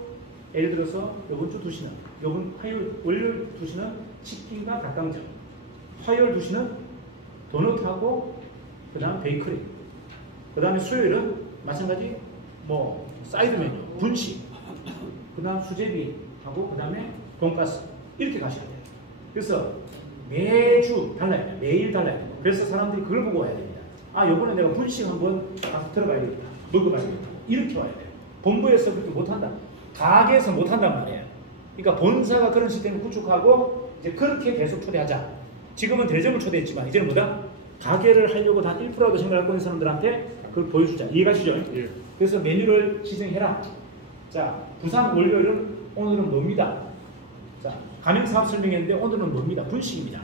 예를 들어서 요번 주 2시는 요번 월요일 2시는 치킨과 닭강정, 화요일 2시는 도넛하고 그 다음 베이커리, 그 다음에 수요일은 마찬가지 뭐 사이드 메뉴, 분식, 그 다음 수제비하고 그 다음에 돈가스 이렇게 가셔야 돼요. 그래서 매주 달라야 돼요. 매일 달라야 돼요. 그래서 사람들이 그걸 보고 와야 됩니다. 아, 요번에 내가 분식 한번 가서 들어가야 되겠다. 먹어봐야 되겠다. 이렇게 와야 돼요. 본부에서 그렇게 못한다. 가게에서 못한단 말이에요. 그러니까 본사가 그런 시스템을 구축하고 이제 그렇게 계속 초대하자. 지금은 대점을 초대했지만 이제는 뭐다? 가게를 하려고 단 1%라도 생각을 갖고 있는 사람들한테 그걸 보여주자. 이해가시죠? 예. 그래서 메뉴를 지정해라. 자, 부산 월요일은 오늘은 뭡니다. 자, 가맹 사업 설명했는데 오늘은 뭡니다. 분식입니다.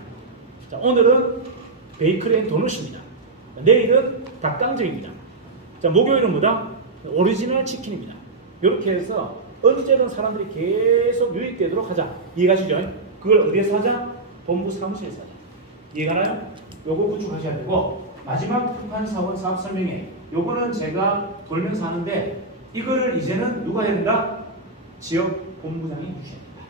자, 오늘은 베이커리 앤 도넛입니다. 자, 내일은 닭강정입니다. 자, 목요일은 뭐다? 오리지널 치킨입니다. 이렇게 해서 언제든 사람들이 계속 유입되도록 하자. 이해가시죠? 그걸 어디에서 하자? 본부 사무실에서 하자. 이해가나요? 요거 구축하셔야 되고 마지막 특판 사원 사업 설명회 요거는 제가 돌면서 하는데 이거를 이제는 누가 해야 된다? 지역 본부장이 해주셔야 된다.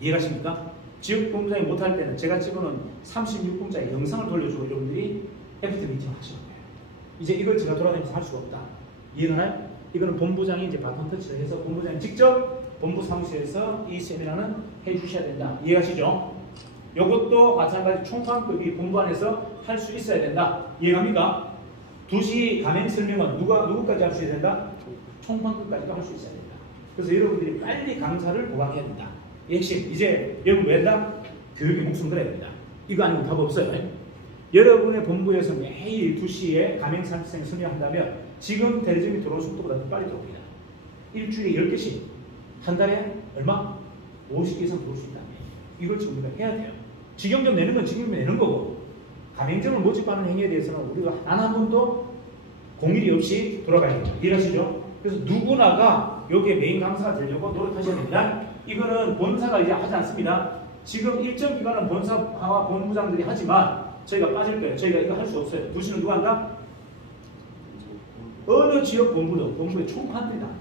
이해가십니까? 지역 본부장이 못할 때는 제가 찍어놓은 36분짜리 영상을 돌려주고 여러분들이 FT 미팅을 하시는 거예요. 이제 이걸 제가 돌아다니면서 할 수가 없다. 이해가나요? 이거는 본부장이 이제 바톤 터치를 해서 본부장이 직접 본부 사무실에서 이 세미나는 해주셔야 된다. 이해가시죠? 이것도 마찬가지 총판급이 본부 안에서 할 수 있어야 된다. 이해갑니까? 2시 가맹 설명은 누구까지 할 수 있어야 된다? 총판급까지도 할 수 있어야 된다. 그래서 여러분들이 빨리 강사를 보강해야 된다. 이 핵심. 이제 여러분 왜 한다? 교육에 목숨 걸어야 된다. 이거 아니면 답 없어요. 여러분의 본부에서 매일 2시에 가맹 상생 설명한다면 지금 대리점이 들어오는 속도보다 더 빨리 들어옵니다. 일주일에 10개씩 한 달에 얼마? 50개 이상 들어올 수 있다. 이걸 지금 우리가 해야 돼요. 직영점 내는 건 직영점 내는 거고 가맹점을 모집하는 행위에 대해서는 우리가 단 한 번도 공일이 없이 돌아가야 됩니다. 이해하시죠? 그래서 누구나가 여기에 메인 강사가 되려고 노력하셔야 됩니다. 이거는 본사가 이제 하지 않습니다. 지금 일정 기간은 본사와 본부장들이 하지만 저희가 빠질 거예요. 저희가 이거 할 수 없어요. 2시는 누가 한다? 어느 지역 본부도 본부의 총판들이 다 한다.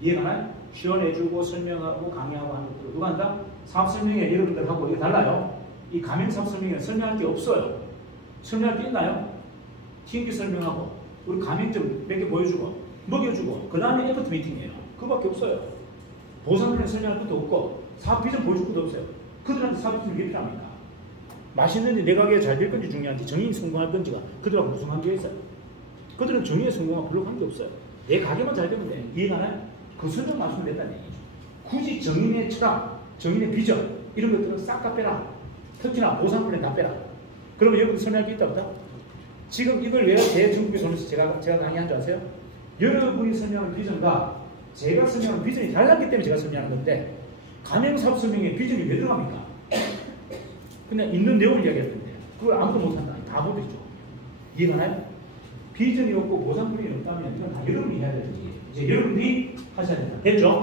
이해가 나요? 시연해주고 설명하고 강의하고 하는 것들 누가 한다? 사업 설명회 여러분들하고 이게 달라요. 이 가맹 사업 설명회는 설명할 게 없어요. 설명할 게 있나요? TNG 설명하고 우리 가맹점 몇 개 보여주고 먹여주고 그 다음에 FT 미팅이에요. 그거밖에 없어요. 보상plan 설명할 것도 없고 사업 비전 보여줄 것도 없어요. 그들한테 사업 비전이 왜 필요합니까? 맛있는지 내 가게가 잘 될 건지 중요한지 정의에 성공할 건지가 그들하고 무슨 관계가 있어요? 그들은 정의에 성공하고 별로 관계 없어요. 내 가게만 잘 되면 돼. 이해가 나요? 그 설명 맞추면 된다는 얘기죠. 굳이 정인의 철학, 정인의 비전 이런 것들은 싹 다 빼라. 특히나 보상플랜 다 빼라. 그러면 여러분 설명할 게 있다 없다? 지금 이걸 왜 대중국에 오면서 제가 강의한 줄 아세요? 여러분이 설명하는 비전과 제가 설명하는 비전이 달랐기 때문에 제가 설명하는 건데 가맹사업 설명에 비전이 왜 들어갑니까? 그냥 있는 내용을 이야기할 텐데 그걸 아무도 못한다. 바보들이죠. 이해가 나요? 비전이 없고 보상플랜이 없다면 이건 다 여러분이 해야 되는 얘기예요. 이제 여러분들이 하셔야 된다. 됐죠?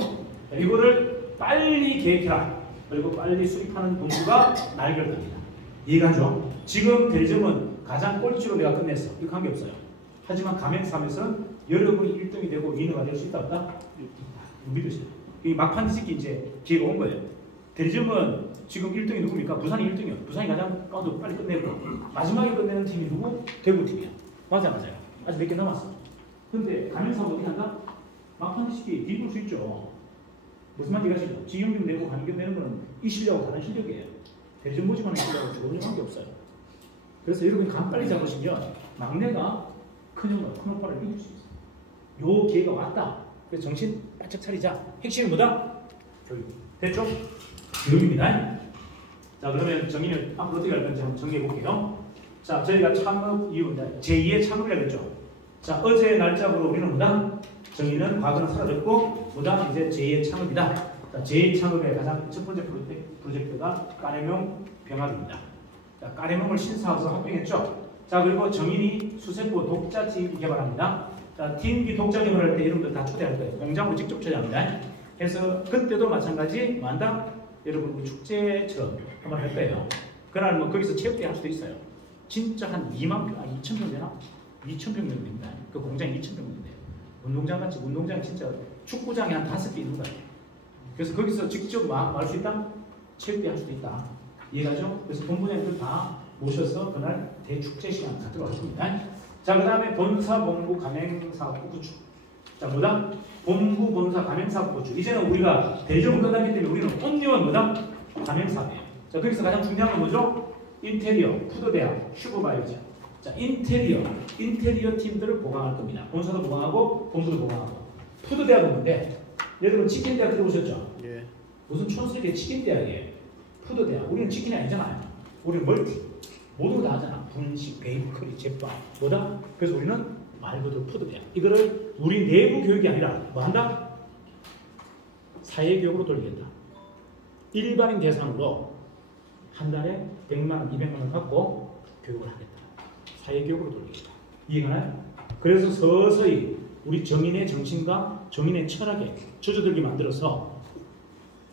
자, 이거를 빨리 계획해라. 그리고 빨리 수립하는 공부가 날결답니다. 이해가죠? 지금 대점은 가장 꼴찌로 내가 끝냈어. 이거 관계없어요. 하지만 가맹사업에서는 여러분이 1등이 되고 2등가 될 수 있다 없다? 믿으세요. 이 막판 뒤집기 이제 기회가 온 거예요. 대점은 지금 1등이 누굽니까? 부산이 1등이요. 부산이 가장 가운데 빨리 끝내고 마지막에 끝내는 팀이 누구? 대구팀이야. 맞아요. 아직 몇 개 남았어. 근데 가맹사업 어떻게 한다? 막판 뒤집기 뒤집을 수 있죠. 무슨 말인지 아시죠? 지경금 내고 가맹금 내는 거는 이 실력하고 다른 실력이에요. 대전 모집하는 실력하고 전혀 관계없어요. 그래서 여러분이 감 빨리 잡으시면 막내가 큰 오빠를 이길 수 있어요. 요 기회가 왔다. 그래서 정신 바짝 차리자. 핵심이 뭐다? 교육. 됐죠? 교육입니다. 자, 그러면 정의를 앞으로 어떻게 할 건지 한번 정리해 볼게요. 자, 저희가 창업 이후 제2의 창업이라고 했죠. 자, 어제 날짜로 우리는 뭐다? 정의는 과거는 사라졌고 뭐다? 이제 제2의 창업이다. 자, 제2의 창업의 가장 첫 번째 프로젝트가 까레몽 병합입니다. 자, 까레몽을 신사하고 합병했죠. 자, 그리고 정인이 수세포 독자 TNG 개발합니다. 자, TNG 독자 개발할 때 여러분들 다 초대할 거예요. 공장으로 직접 초대합니다. 그래서 그때도 마찬가지 뭐 한다? 여러분 우리 축제처럼 한번 할 거예요. 그날 뭐 거기서 체육대회 할 수도 있어요. 진짜 한 2만 평, 2,000평 되나? 2,000평 정도 됩니다. 그 공장이 2,000평 정도 돼요. 운동장 같이 운동장이 진짜 축구장이 한 5개 있는 거예요. 그래서 거기서 직접 막 할 수 있다? 체육대회 할 수도 있다. 이해가죠? 그래서 본부장님들 다 모셔서 그날 대축제 시간 갖도록 하겠습니다. 자, 그 다음에 본사, 본부, 가맹사업 구축. 자, 뭐다? 본부, 본사, 가맹사업 구축. 이제는 우리가 대접을 끝났기 때문에 우리는 온리원 뭐다? 가맹사업이에요. 자, 거기서 가장 중요한 건 뭐죠? 인테리어, 푸드대학, 슈퍼바이저. 자, 인테리어 팀들을 보강할 겁니다. 본사도 보강하고, 본부도 보강하고. 푸드대학은 뭔데? 여러분 치킨대학 들어보셨죠? 예. 무슨 촌스럽게 치킨대학이에요. 푸드대학. 우리는 치킨이 아니잖아요. 우리는 멀티. 모든 거 다 하잖아. 분식, 베이커리, 제빵. 뭐다? 그래서 우리는 말 그대로 푸드대학. 이거를 우리 내부 교육이 아니라 뭐 한다? 사회교육으로 돌리겠다. 일반인 대상으로 한 달에 100만 원, 200만 원 갖고 교육을 하겠다. 사회교육으로 돌리겠다. 이해가 나요? 그래서 서서히 우리 정인의 정신과 정인의 철학에 젖어들게 만들어서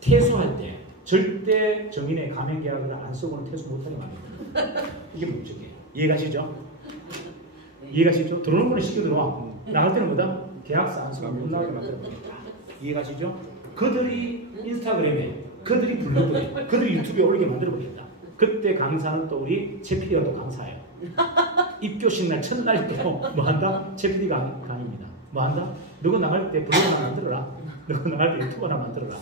퇴소할 때 절대 정인의 가맹계약을 안 쓰고는 퇴소 못하게 만듭니다. 이게 목적이에요. 이해가시죠? 이해가시죠? 들어오는 거는 시켜 들어와. 나갈 때는 뭐다? 계약서 안 쓰고 못 나가게 만들어버린다. 이해가시죠? 그들이 인스타그램에, 그들이 블로그에, 그들이 유튜브에 올리게 만들어버린다. 그때 강사는 또 우리 최PD가 또 강사예요. 입교식 날 첫날 또 뭐 한다? 최PD 강의입니다. 뭐 한다? 너가 나갈 때 블로그 하나 만들어라. 너가 나갈 때 유튜브 하나 만들어라.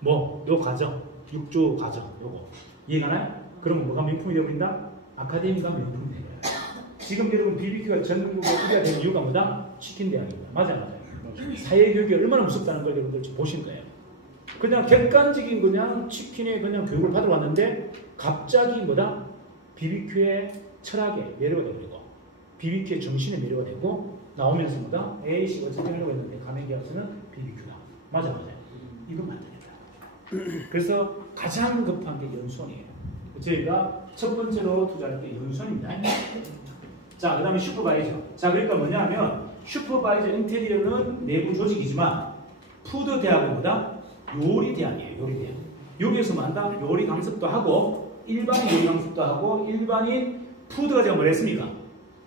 뭐, 요 과정, 6주 과정, 요거. 이해가 나요? 그러면 뭐가 명품이 되어버린다? 아카데미가 명품이 돼요. 지금 여러분 BBQ가 전국에 우리가 된 이유가 뭐다? 치킨 대학입니다. 맞아요. 사회교육이 얼마나 무섭다는 걸 여러분들 보신 거예요. 그냥 객관적인 그냥 치킨에 그냥 교육을 받으러 왔는데 갑자기 뭐다? BBQ의 철학에 매료가 되고 BBQ의 정신에 매료가 되고 나오면서 뭐다? A씨가 어쩌려고 했는데 가맹계약서는 BBQ다. 맞아요. 이건 만들겠다. 그래서 가장 급한 게 연수원이에요. 저희가 첫 번째로 투자할 게 연수원입니다. 자, 그 다음에 슈퍼바이저. 자, 그러니까 뭐냐 하면 슈퍼바이저 인테리어는 내부 조직이지만 푸드 대학은 뭐다? 요리 대학이에요. 요리 대학. 여기에서 만다 요리 강습도 하고 일반인 요리 강습도 하고 일반인 푸드가 제가 뭘 했습니까?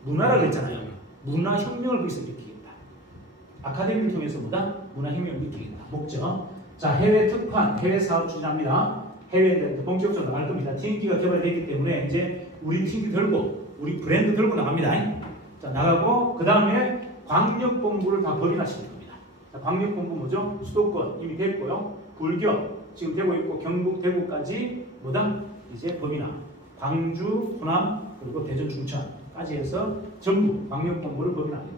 문화라고 했잖아요. 문화 혁명을 거기서 일으키겠다. 아카데미를 통해서 문화혁명을 일으키겠다. 목적. 자, 해외 특판, 해외 사업 추진합니다. 해외에 본격적으로 나갈 겁니다. 팀기가 개발되기 때문에 이제 우리 팀기 들고, 우리 브랜드 들고 나갑니다. 자, 나가고, 그 다음에 광역본부를 다 법인화시킬 겁니다. 자, 광역본부 뭐죠? 수도권 이미 됐고요. 불교 지금 되고 있고, 경북, 대구까지 이제 법인화. 광주, 호남, 그리고 대전, 충청까지 해서 전부 광역본부를 법인화합니다.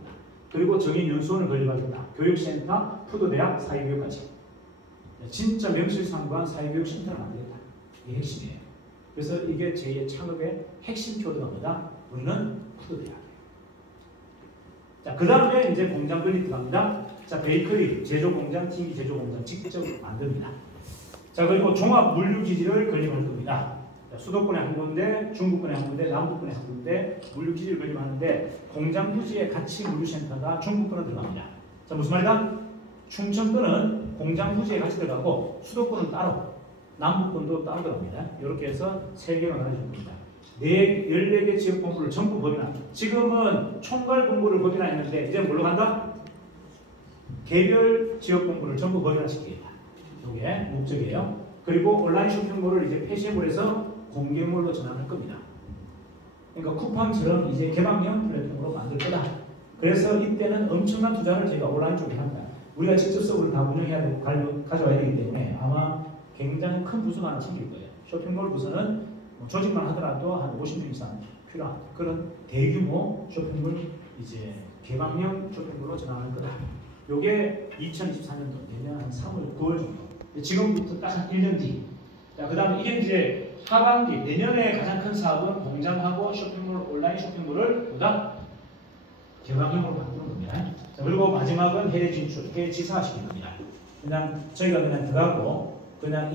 그리고 정인연수원을 건립하겠다. 교육센터, 푸드대학, 사회교육까지. 진짜 명실상부한 사회교육센터를 만들겠다. 이게 핵심이에요. 그래서 이게 제 창업의 핵심 키워드가 뭐다? 우리는 푸드대학이에요. 자, 그 다음에 이제 공장 건립 들어갑니다. 자, 베이커리, 제조공장, 튀기 제조공장 직접 만듭니다. 자, 그리고 종합 물류기지를 건립할 겁니다. 자, 수도권에 한 군데, 중부권에 한 군데, 남부권에 한 군데 물류기지를 건립하는데 공장 부지에 같이 물류센터가 중부권으로 들어갑니다. 자, 무슨 말이다? 충청권은 공장 부지에 같이 들어가고 수도권은 따로, 남부권도 따로 들어갑니다. 이렇게 해서 3개로 나눠줍니다. 14개 지역본부를 전부 법인화. 지금은 총괄 본부를 법인화했는데 이제 뭘로 간다? 개별 지역본부를 전부 법인화시키겠다. 이게 목적이에요. 그리고 온라인 쇼핑몰을 이제 폐쇄몰에서 공개몰로 전환할 겁니다. 그러니까 쿠팡처럼 이제 개방형 플랫폼으로 만들 거다. 그래서 이때는 엄청난 투자를 저희가 온라인 쪽에 합니다. 우리가 직접 서버를 다 운영해야 되고 가져와야 되기 때문에 아마 굉장히 큰 부서가 하나 생길 거예요. 쇼핑몰 부서는 조직만 하더라도 한 50명 이상 필요한 그런 대규모 쇼핑몰 이제 개방형 쇼핑몰로 전환할 거다. 요게 2024년도 내년 한 3월, 9월 정도. 지금부터 딱 한 1년 뒤. 자, 그 다음에 이게 이제 하반기, 내년에 가장 큰 사업은 공장하고 쇼핑몰, 온라인 쇼핑몰을 개방형으로 바꾸는 겁니다. 자, 그리고 마지막은 해외 진출, 해외 지사시키는 겁니다. 그냥 저희가 그냥 들어가고, 그냥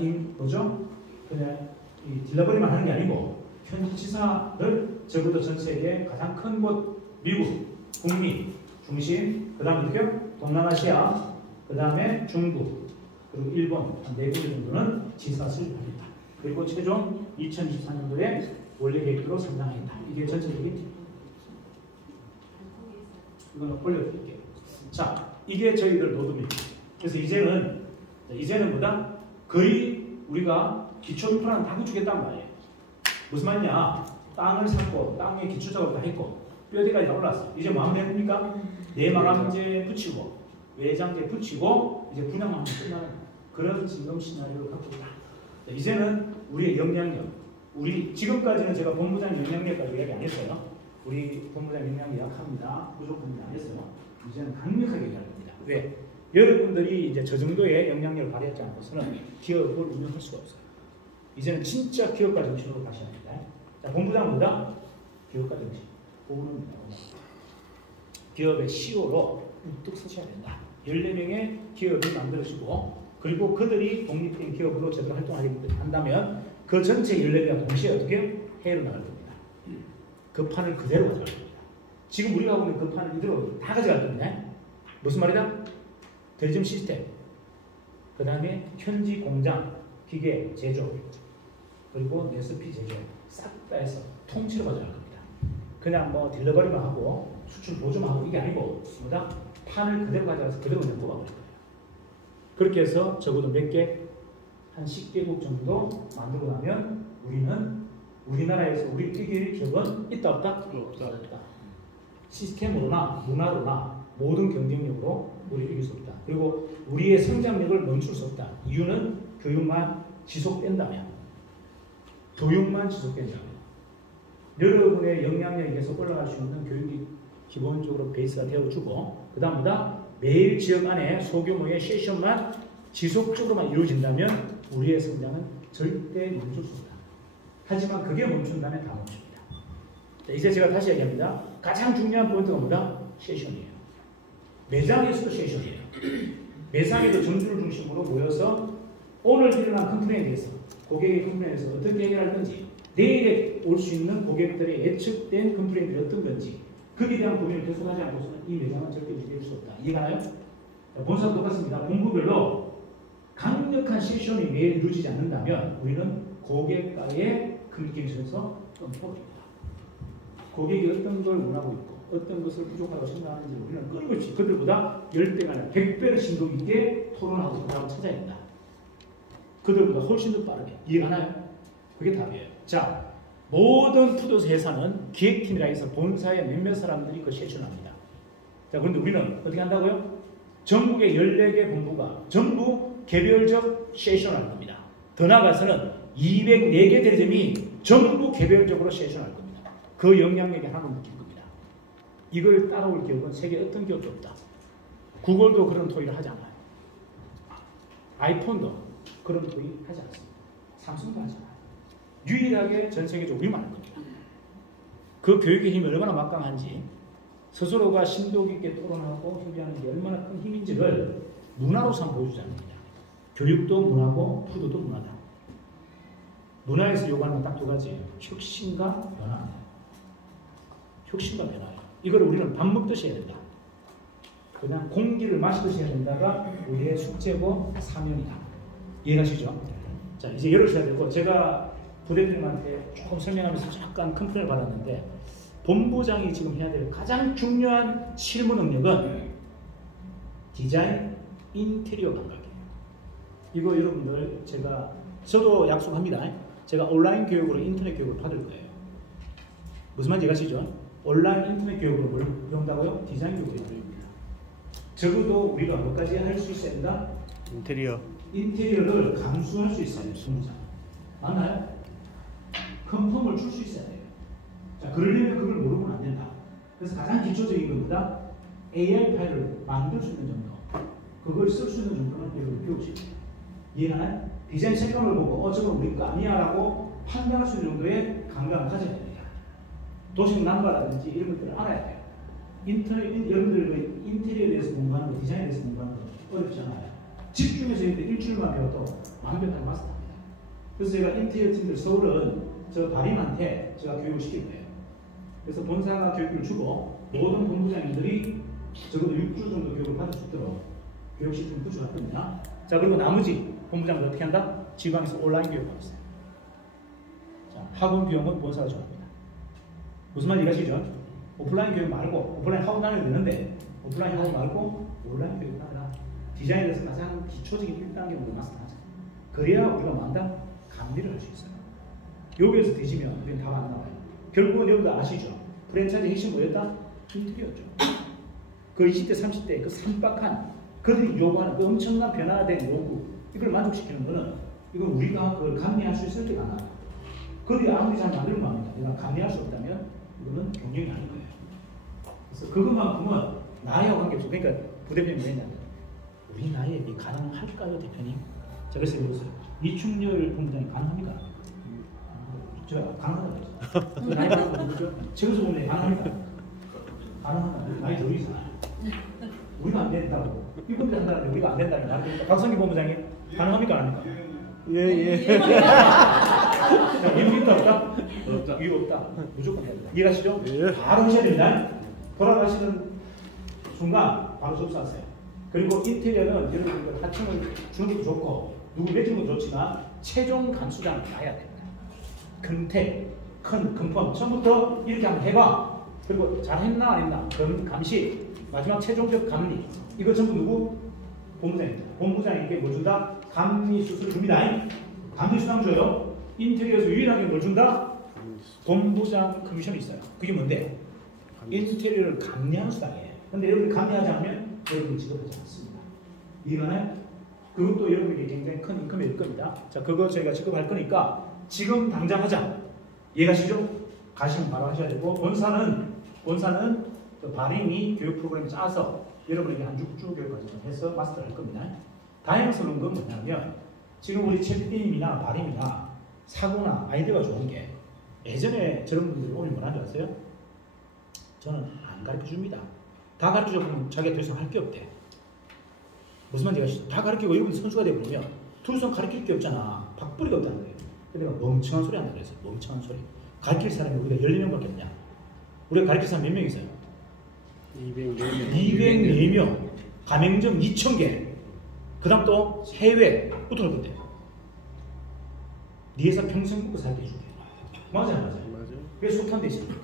그냥 이 딜러버리만 하는 게 아니고, 현지 지사를 적어도 전 세계 가장 큰 곳, 미국, 북미, 중심, 그 다음에 어떻게? 동남아시아, 그 다음에 중국, 그리고 일본 한 4군데 정도는 지사 수립하겠다. 그리고 최종 2024년도에 원래 계획대로 성장하겠다. 이게 전체적인 이거는 올려드릴게요. 자, 이게 저희들 노드입니다. 그래서 이제는 뭐다? 거의 우리가 기초 인프라는 다 구축했단 말이에요. 무슨 말이냐? 땅을 샀고 땅에 기초 작업 다 했고 뼈대까지 다 올랐어. 이제 뭐 하면 됩니까? 내마감재 붙이고 외장재 붙이고 이제 분양하면 끝나는 그런 지금 시나리오를 갖고 있다. 자, 이제는 우리의 영향력, 지금까지는 제가 본부장 영향력까지 이야기 안 했어요. 우리 본부장 영향력 약합니다. 부족합니다. 안 했어요. 이제는 강력하게 얘기할 겁니다. 왜? 여러분들이 이제 저 정도의 영향력을 발휘하지 않고서는 기업을 운영할 수가 없어요. 이제는 진짜 기업가 정신으로 가셔야 합니다. 자, 본부장은 뭐다? 기업가 정신. 부분은 기업의 CEO로 우뚝 서셔야 된다. 14명의 기업을 만들어지고 그리고 그들이 독립된 기업으로 제대로 활동하게 한다면 그 전체 14개가 동시에 어떻게 해외로 나갈 겁니다. 그 판을 그대로 가져갈 겁니다. 지금 우리가 하고 있는 그 판을 이대로 다 가져갈 겁니다. 무슨 말이다? 대리점 시스템, 그 다음에 현지 공장, 기계 제조, 그리고 레시피 제조 싹 다 해서 통째로 가져갈 겁니다. 그냥 뭐 딜러버리만 하고 수출 보조만 하고 이게 아니고 뭐다? 판을 그대로 가져가서 그대로 그냥 뽑아버릴 거예요. 그렇게 해서 적어도 몇 개? 한 10개국 정도 만들고 나면 우리는 우리나라에서 우리 이길 기업은 있다 없다? 없다. 시스템으로나 문화로나 모든 경쟁력으로 우리 이길 수 없다. 그리고 우리의 성장력을 멈출 수 없다. 이유는 교육만 지속된다면 여러분의 역량력에 의해서 올라갈 수 있는 교육이 기본적으로 베이스가 되어주고 그 다음보다 매일 지역 안에 소규모의 세션만 지속적으로만 이루어진다면 우리의 성장은 절대 멈출 수 없다. 하지만 그게 멈춘다면 다 멈춥니다. 자, 이제 제가 다시 얘기합니다. 가장 중요한 포인트가 뭐다? 세션이에요. 매장에서도 세션이에요. 매장에도 점주를 중심으로 모여서 오늘 일어난 컴플레인에 대해서 고객의 컴플레인에서 어떻게 해결할 건지 내일에 올 수 있는 고객들의 예측된 컴플레인들이 어떤 건지 거기에 대한 고민을 계속하지 않고서는 이 매장은 절대 유지될 수 없다. 이해가나요? 본사도 똑같습니다. 본부별로 강력한 세션이 매일 이루어지지 않는다면 우리는 고객과의 커뮤니케이션에서 멈춰버립니다. 고객이 어떤 걸 원하고 있고 어떤 것을 부족하다고 생각하는지 우리는 끊임없이 그들보다 10배가 아니라 100배를 심도 있게 토론하고 정답을 찾아야 된다. 그들보다 훨씬 더 빠르게. 이해가나요? 그게 답이에요. 자, 모든 푸드스 회사는 기획팀이라 해서 본사의 몇몇 사람들이 그 실천합니다. 자, 그런데 우리는 어떻게 한다고요? 전국의 14개 본부가 전부 개별적 세션을 할 겁니다. 더 나아가서는 204개 대리점이 전부 개별적으로 세션을 할 겁니다. 그 영향력이 하나도 느낄 겁니다. 이걸 따라올 기업은 세계 어떤 기업도 없다. 구글도 그런 토의를 하지 않아요. 아이폰도 그런 토의 하지 않습니다. 삼성도 하지 않아요. 유일하게 전 세계적으로 우리만 할 겁니다. 그 교육의 힘이 얼마나 막강한지 스스로가 심도 깊게 토론하고 협의하는 게 얼마나 큰 힘인지를 문화로서 한번 보여주자는 겁니다. 교육도 문화고 푸드도 문화다. 문화에서 요구하는 건 딱 두 가지예요. 혁신과 변화. 혁신과 변화예요. 이걸 우리는 밥 먹듯이 해야 된다. 그냥 공기를 마시듯이 해야 된다가 우리의 숙제고 사명이다. 이해가시죠? 자, 이제 열으셔야 되고 제가 부대표님한테 조금 설명하면서 약간 컴플레인을 받았는데 본부장이 지금 해야 될 가장 중요한 실무 능력은 디자인, 인테리어 감각이에요. 이거 여러분들 저도 약속합니다. 제가 온라인 교육으로 인터넷 교육을 받을 거예요. 무슨 말인지 아시죠? 온라인 인터넷 교육으로 뭘 배운다고요? 디자인 교육을 배웁니다. 적어도 우리가 뭐까지 할 수 있어야 된다? 인테리어를 감수할 수 있어야 돼요. 본부장. 맞나요? 큰 폼을 줄 수 있어야 돼요. 자, 그러려면 그걸 모르고는 안 된다. 그래서 가장 기초적인 것보다 AI 파일을 만들 수 있는 정도, 그걸 쓸 수 있는 정도는 여러분 배우시죠. 이해가나요? 디자인 색감을 보고 저건 우리 거 아니야 라고 판단할 수 있는 정도의 감각을 가져야 됩니다. 도식 남바라든지 이런 것들을 알아야 돼요. 여러분들 인테리어에 대해서 공부하는 거, 디자인에 대해서 공부하는 거 어렵잖아요. 집중해서 했는데 일주일만 배워도 완벽하게 마스터합니다. 그래서 제가 인테리어 팀들 서울은 저 담임한테 제가 교육을 시킬 거예요. 그래서 본사가 교육을 주고 모든 본부장님들이 적어도 6주 정도 교육을 받을 수 있도록 교육 시스템을 구축할 겁니다. 자, 그리고 나머지 본부장들 어떻게 한다? 지방에서 온라인 교육을 하고 있어요. 자, 학원 비용은 본사가 정합니다. 무슨 말인지 아시죠? 오프라인 교육 말고 오프라인 학원 다녀야 되는데 오프라인 학원 말고 온라인 교육을 하라. 디자인에 대해서 가장 기초적인 1단계로 마스터하자. 그래야 우리가 뭐한다? 감리를 할 수 있어요. 여기에서 뒤지면 우리는 답 안 나와요. 결국은 여러분들 아시죠? 프랜차이즈 핵심 뭐였다? 인테리어죠. 그 20대, 30대 그 산박한 그들이 요구하는 그 엄청난 변화된 요구 이걸 만족시키는 거는 이건 우리가 그걸 감내할 수 있을 때가 안 나와요. 그들이 아무리 잘 만들면 뭐합니까? 내가 감내할 수 없다면 이거는 경쟁이 아닌 거예요. 그래서 그것만큼은 나이와 관계없어. 그러니까 부대표님이 뭐 했냐면 우리 나이에 이게 가능할까요, 대표님? 자, 그래서 이러세요. 이충렬 본부장이 가능합니까? 제가 가능하다고 했어요. 나이 많은 누구죠? 최근수 본부장이 가능합니까? 가능하다. 나이 들이잖아요. 우리가 안 된다고. 이분들 한다는데 우리가 안 된다는 말입니까? 박성기 본부장이 가능합니까? 안 합니까? 예. 이유 있다 없다? 없다. 이유 없다. 무조건 해야 된다. 이해가시죠? 예. 바로 하셔야 됩니다. 돌아가시는 순간 바로 접수하세요. 그리고 인테리어는 여러분들 하층을 주는 것도 좋고 누구 매주는 것도 좋지만 최종 감수장을 봐야 됩니다. 근태, 큰 펌 처음부터 이렇게 한번 해봐. 그리고 잘했나 안 했나 감시 마지막 최종적 감리 이거 전부 누구? 본부장입니다. 본부장에게 뭘 준다? 감리 수술 줍니다. 감리 수당 줘요. 인테리어에서 유일하게 뭘 준다? 본부장 커미션이 있어요. 그게 뭔데요? 인테리어를 감리하는 수당이에요. 근데 여러분이 감리하지 않으면 여러분이 지급하지 않습니다. 이거는 그것도 여러분에게 굉장히 큰 인컴이 될 겁니다. 자, 그거 저희가 지급할 거니까 지금 당장 하자. 이해가시죠? 가시면 바로 하셔야 되고 본사는 그 발행이 교육 프로그램을 짜서 여러분에게 한 6주 교육 과정을 해서 마스터를 할 겁니다. 다행스러운 건 뭐냐면 지금 우리 채피님이나 발임이나 사고나 아이디어가 좋은 게 예전에 저런 분들이 오늘 뭐라는 줄 아세요? 저는 안 가르쳐줍니다. 다 가르쳐주면 자기가 더 이상 할 게 없대. 무슨 말인지 아시죠? 다 가르치고 여러분이 선수가 되어버리면 두 이상 가르칠 게 없잖아. 밥벌이가 없다는 거예요. 근데 내가 멍청한 소리 한다 그랬어요. 멍청한 소리. 가르칠 사람이 우리가 14명밖에 없냐? 우리가 가르칠 사람 몇 명 있어요? 204명. 가맹점 2,000개. 그 다음 또 해외 어떻게 할 건데? 네 회사 평생 먹고 살게 해줄게. 맞아요. 그래서 속한 데 있습니까?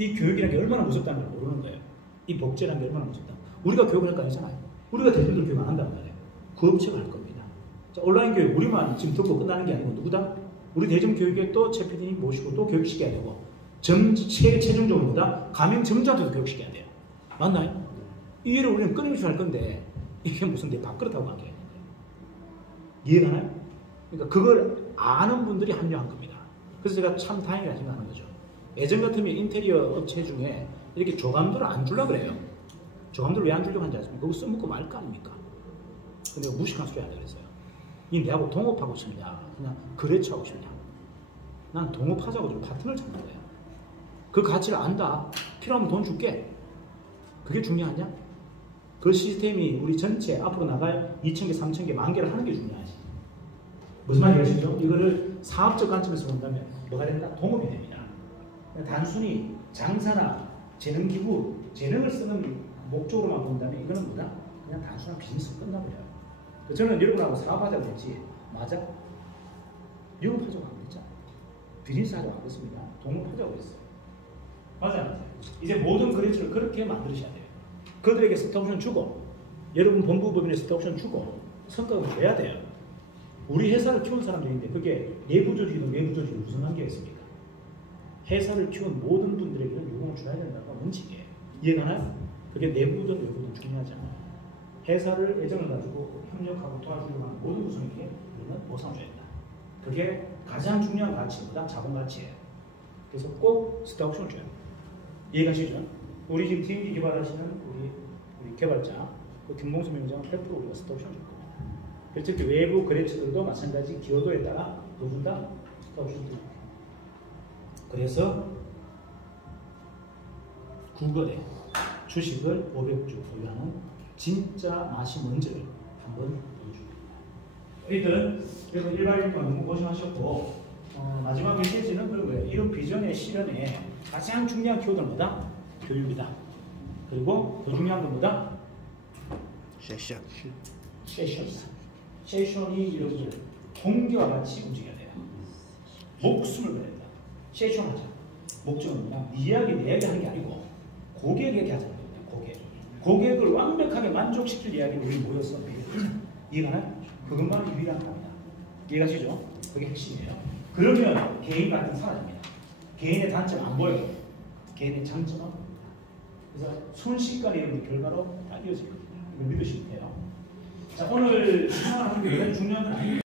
이 교육이라는 게 얼마나 무섭다는 걸 모르는 거예요. 이 복제라는 게 얼마나 무섭다. 우리가 교육을 할 거 아니잖아요. 우리가 대중들 교육 안 한다는 말이에요. 그 업체가 할 겁니다. 자, 온라인 교육 우리만 지금 듣고 끝나는 게 아니고 누구다? 우리 대중 교육에 또 최 PD님 모시고 또 교육시켜야 되고 최종적으로 뭐다? 가맹점자한테도 교육시켜야 돼요. 맞나요? 이 일을 우리는 끊임없이 할 건데 이게 무슨 내 밥그릇하고 관계가 있는 거예요. 이해가 나요? 그러니까 그걸 아는 분들이 합류한 겁니다. 그래서 제가 참 다행이라 생각하는 거죠. 예전 같으면 인테리어 업체 중에 이렇게 조감도를 안 주려고 그래요. 조감도를 왜 안 주려고 하는지 아십니까? 그거 써먹고 말 거 아닙니까? 근데 내가 무식한 소리 하려고 그랬어요. 이 내하고 동업하고 싶냐? 그냥 거래처하고 싶냐? 난 동업하자고 좀 파트너를 찾는 거예요. 그 가치를 안다. 필요하면 돈 줄게. 그게 중요하냐? 그 시스템이 우리 전체 앞으로 나갈 2,000개, 3,000개, 10,000개를 하는 게 중요하지. 무슨 말인지 아시죠? 이거를 사업적 관점에서 본다면 뭐가 된다? 동업이 됩니다. 단순히 장사나 재능기부, 재능을 쓰는 목적으로만 본다면 이거는 뭐다? 그냥 단순한 비즈니스 끝나버려요. 저는 여러분하고 사업하자고 했지. 맞아? 영업하자고 안 했잖아. 비즈니스 하자고 안 했습니다. 동업하자고 했어요. 맞아, 맞아요. 이제 모든 거래처를 그렇게 만드셔야 돼요. 그들에게 스톡옵션 주고, 여러분 본부법인에 스톡옵션 주고, 성과금을 줘야 돼요. 우리 회사를 키운 사람들인데 그게 내부 조직이든 외부 조직이든 무슨 관계가 있습니까? 회사를 키운 모든 분들에게는 요금을 줘야 된다고 원칙이에요. 이해가 나요? 그게 내부든 외부든 중요하지 않아요. 회사를 애정을 가지고 협력하고 도와주려고 하는 모든 구성에게 우리는 보상을 줘야 된다. 그게 가장 중요한 가치보다 자본 가치예요. 그래서 꼭 스톡옵션을 줘야 돼요. 이해가시죠? 우리 지금 TMG 개발하시는 우리 개발자, 그 김봉수 명장은 100% 우리가 스톡옵션 줄 겁니다. 그래서 특히 외부 거래처들도 마찬가지 기여도에 따라 더 준다? 스톡옵션 줄 겁니다. 그래서 구거래 주식을 500주 보유하는 진짜 맛이 뭔지를 한번 보여줍니다. 일단 여러분 1박 2일 동안 너무 고생하셨고 마지막 메시지는 그런 거예요. 이런 비전의 실현에 가장 중요한 키워드는 뭐다? 교육이다. 그리고 더 중요한 건 뭐다? 세션. 세션이 여러분들 동기와 같이 움직여야 돼요. 목숨을 걸어야 된다. 세션 하자. 목적은 뭐냐? 네 이야기 내 이야기 하는 게 아니고 고객에게 하자는 겁니다. 고객을 완벽하게 만족시킬 이야기를 우리 모여서 이해가 나요? 그것만이 유일한 답이다. 이해가시죠? 그게 핵심이에요. 그러면 개인 갈등 사라집니다. 개인의 단점 안 보여요. 개인의 장점만 보입니다. 그래서 순식간에 이런 결과로 다 이어지거든요. 이걸 믿으시면 돼요. 자, 오늘 시상하는 게 중요한 건 아니에요.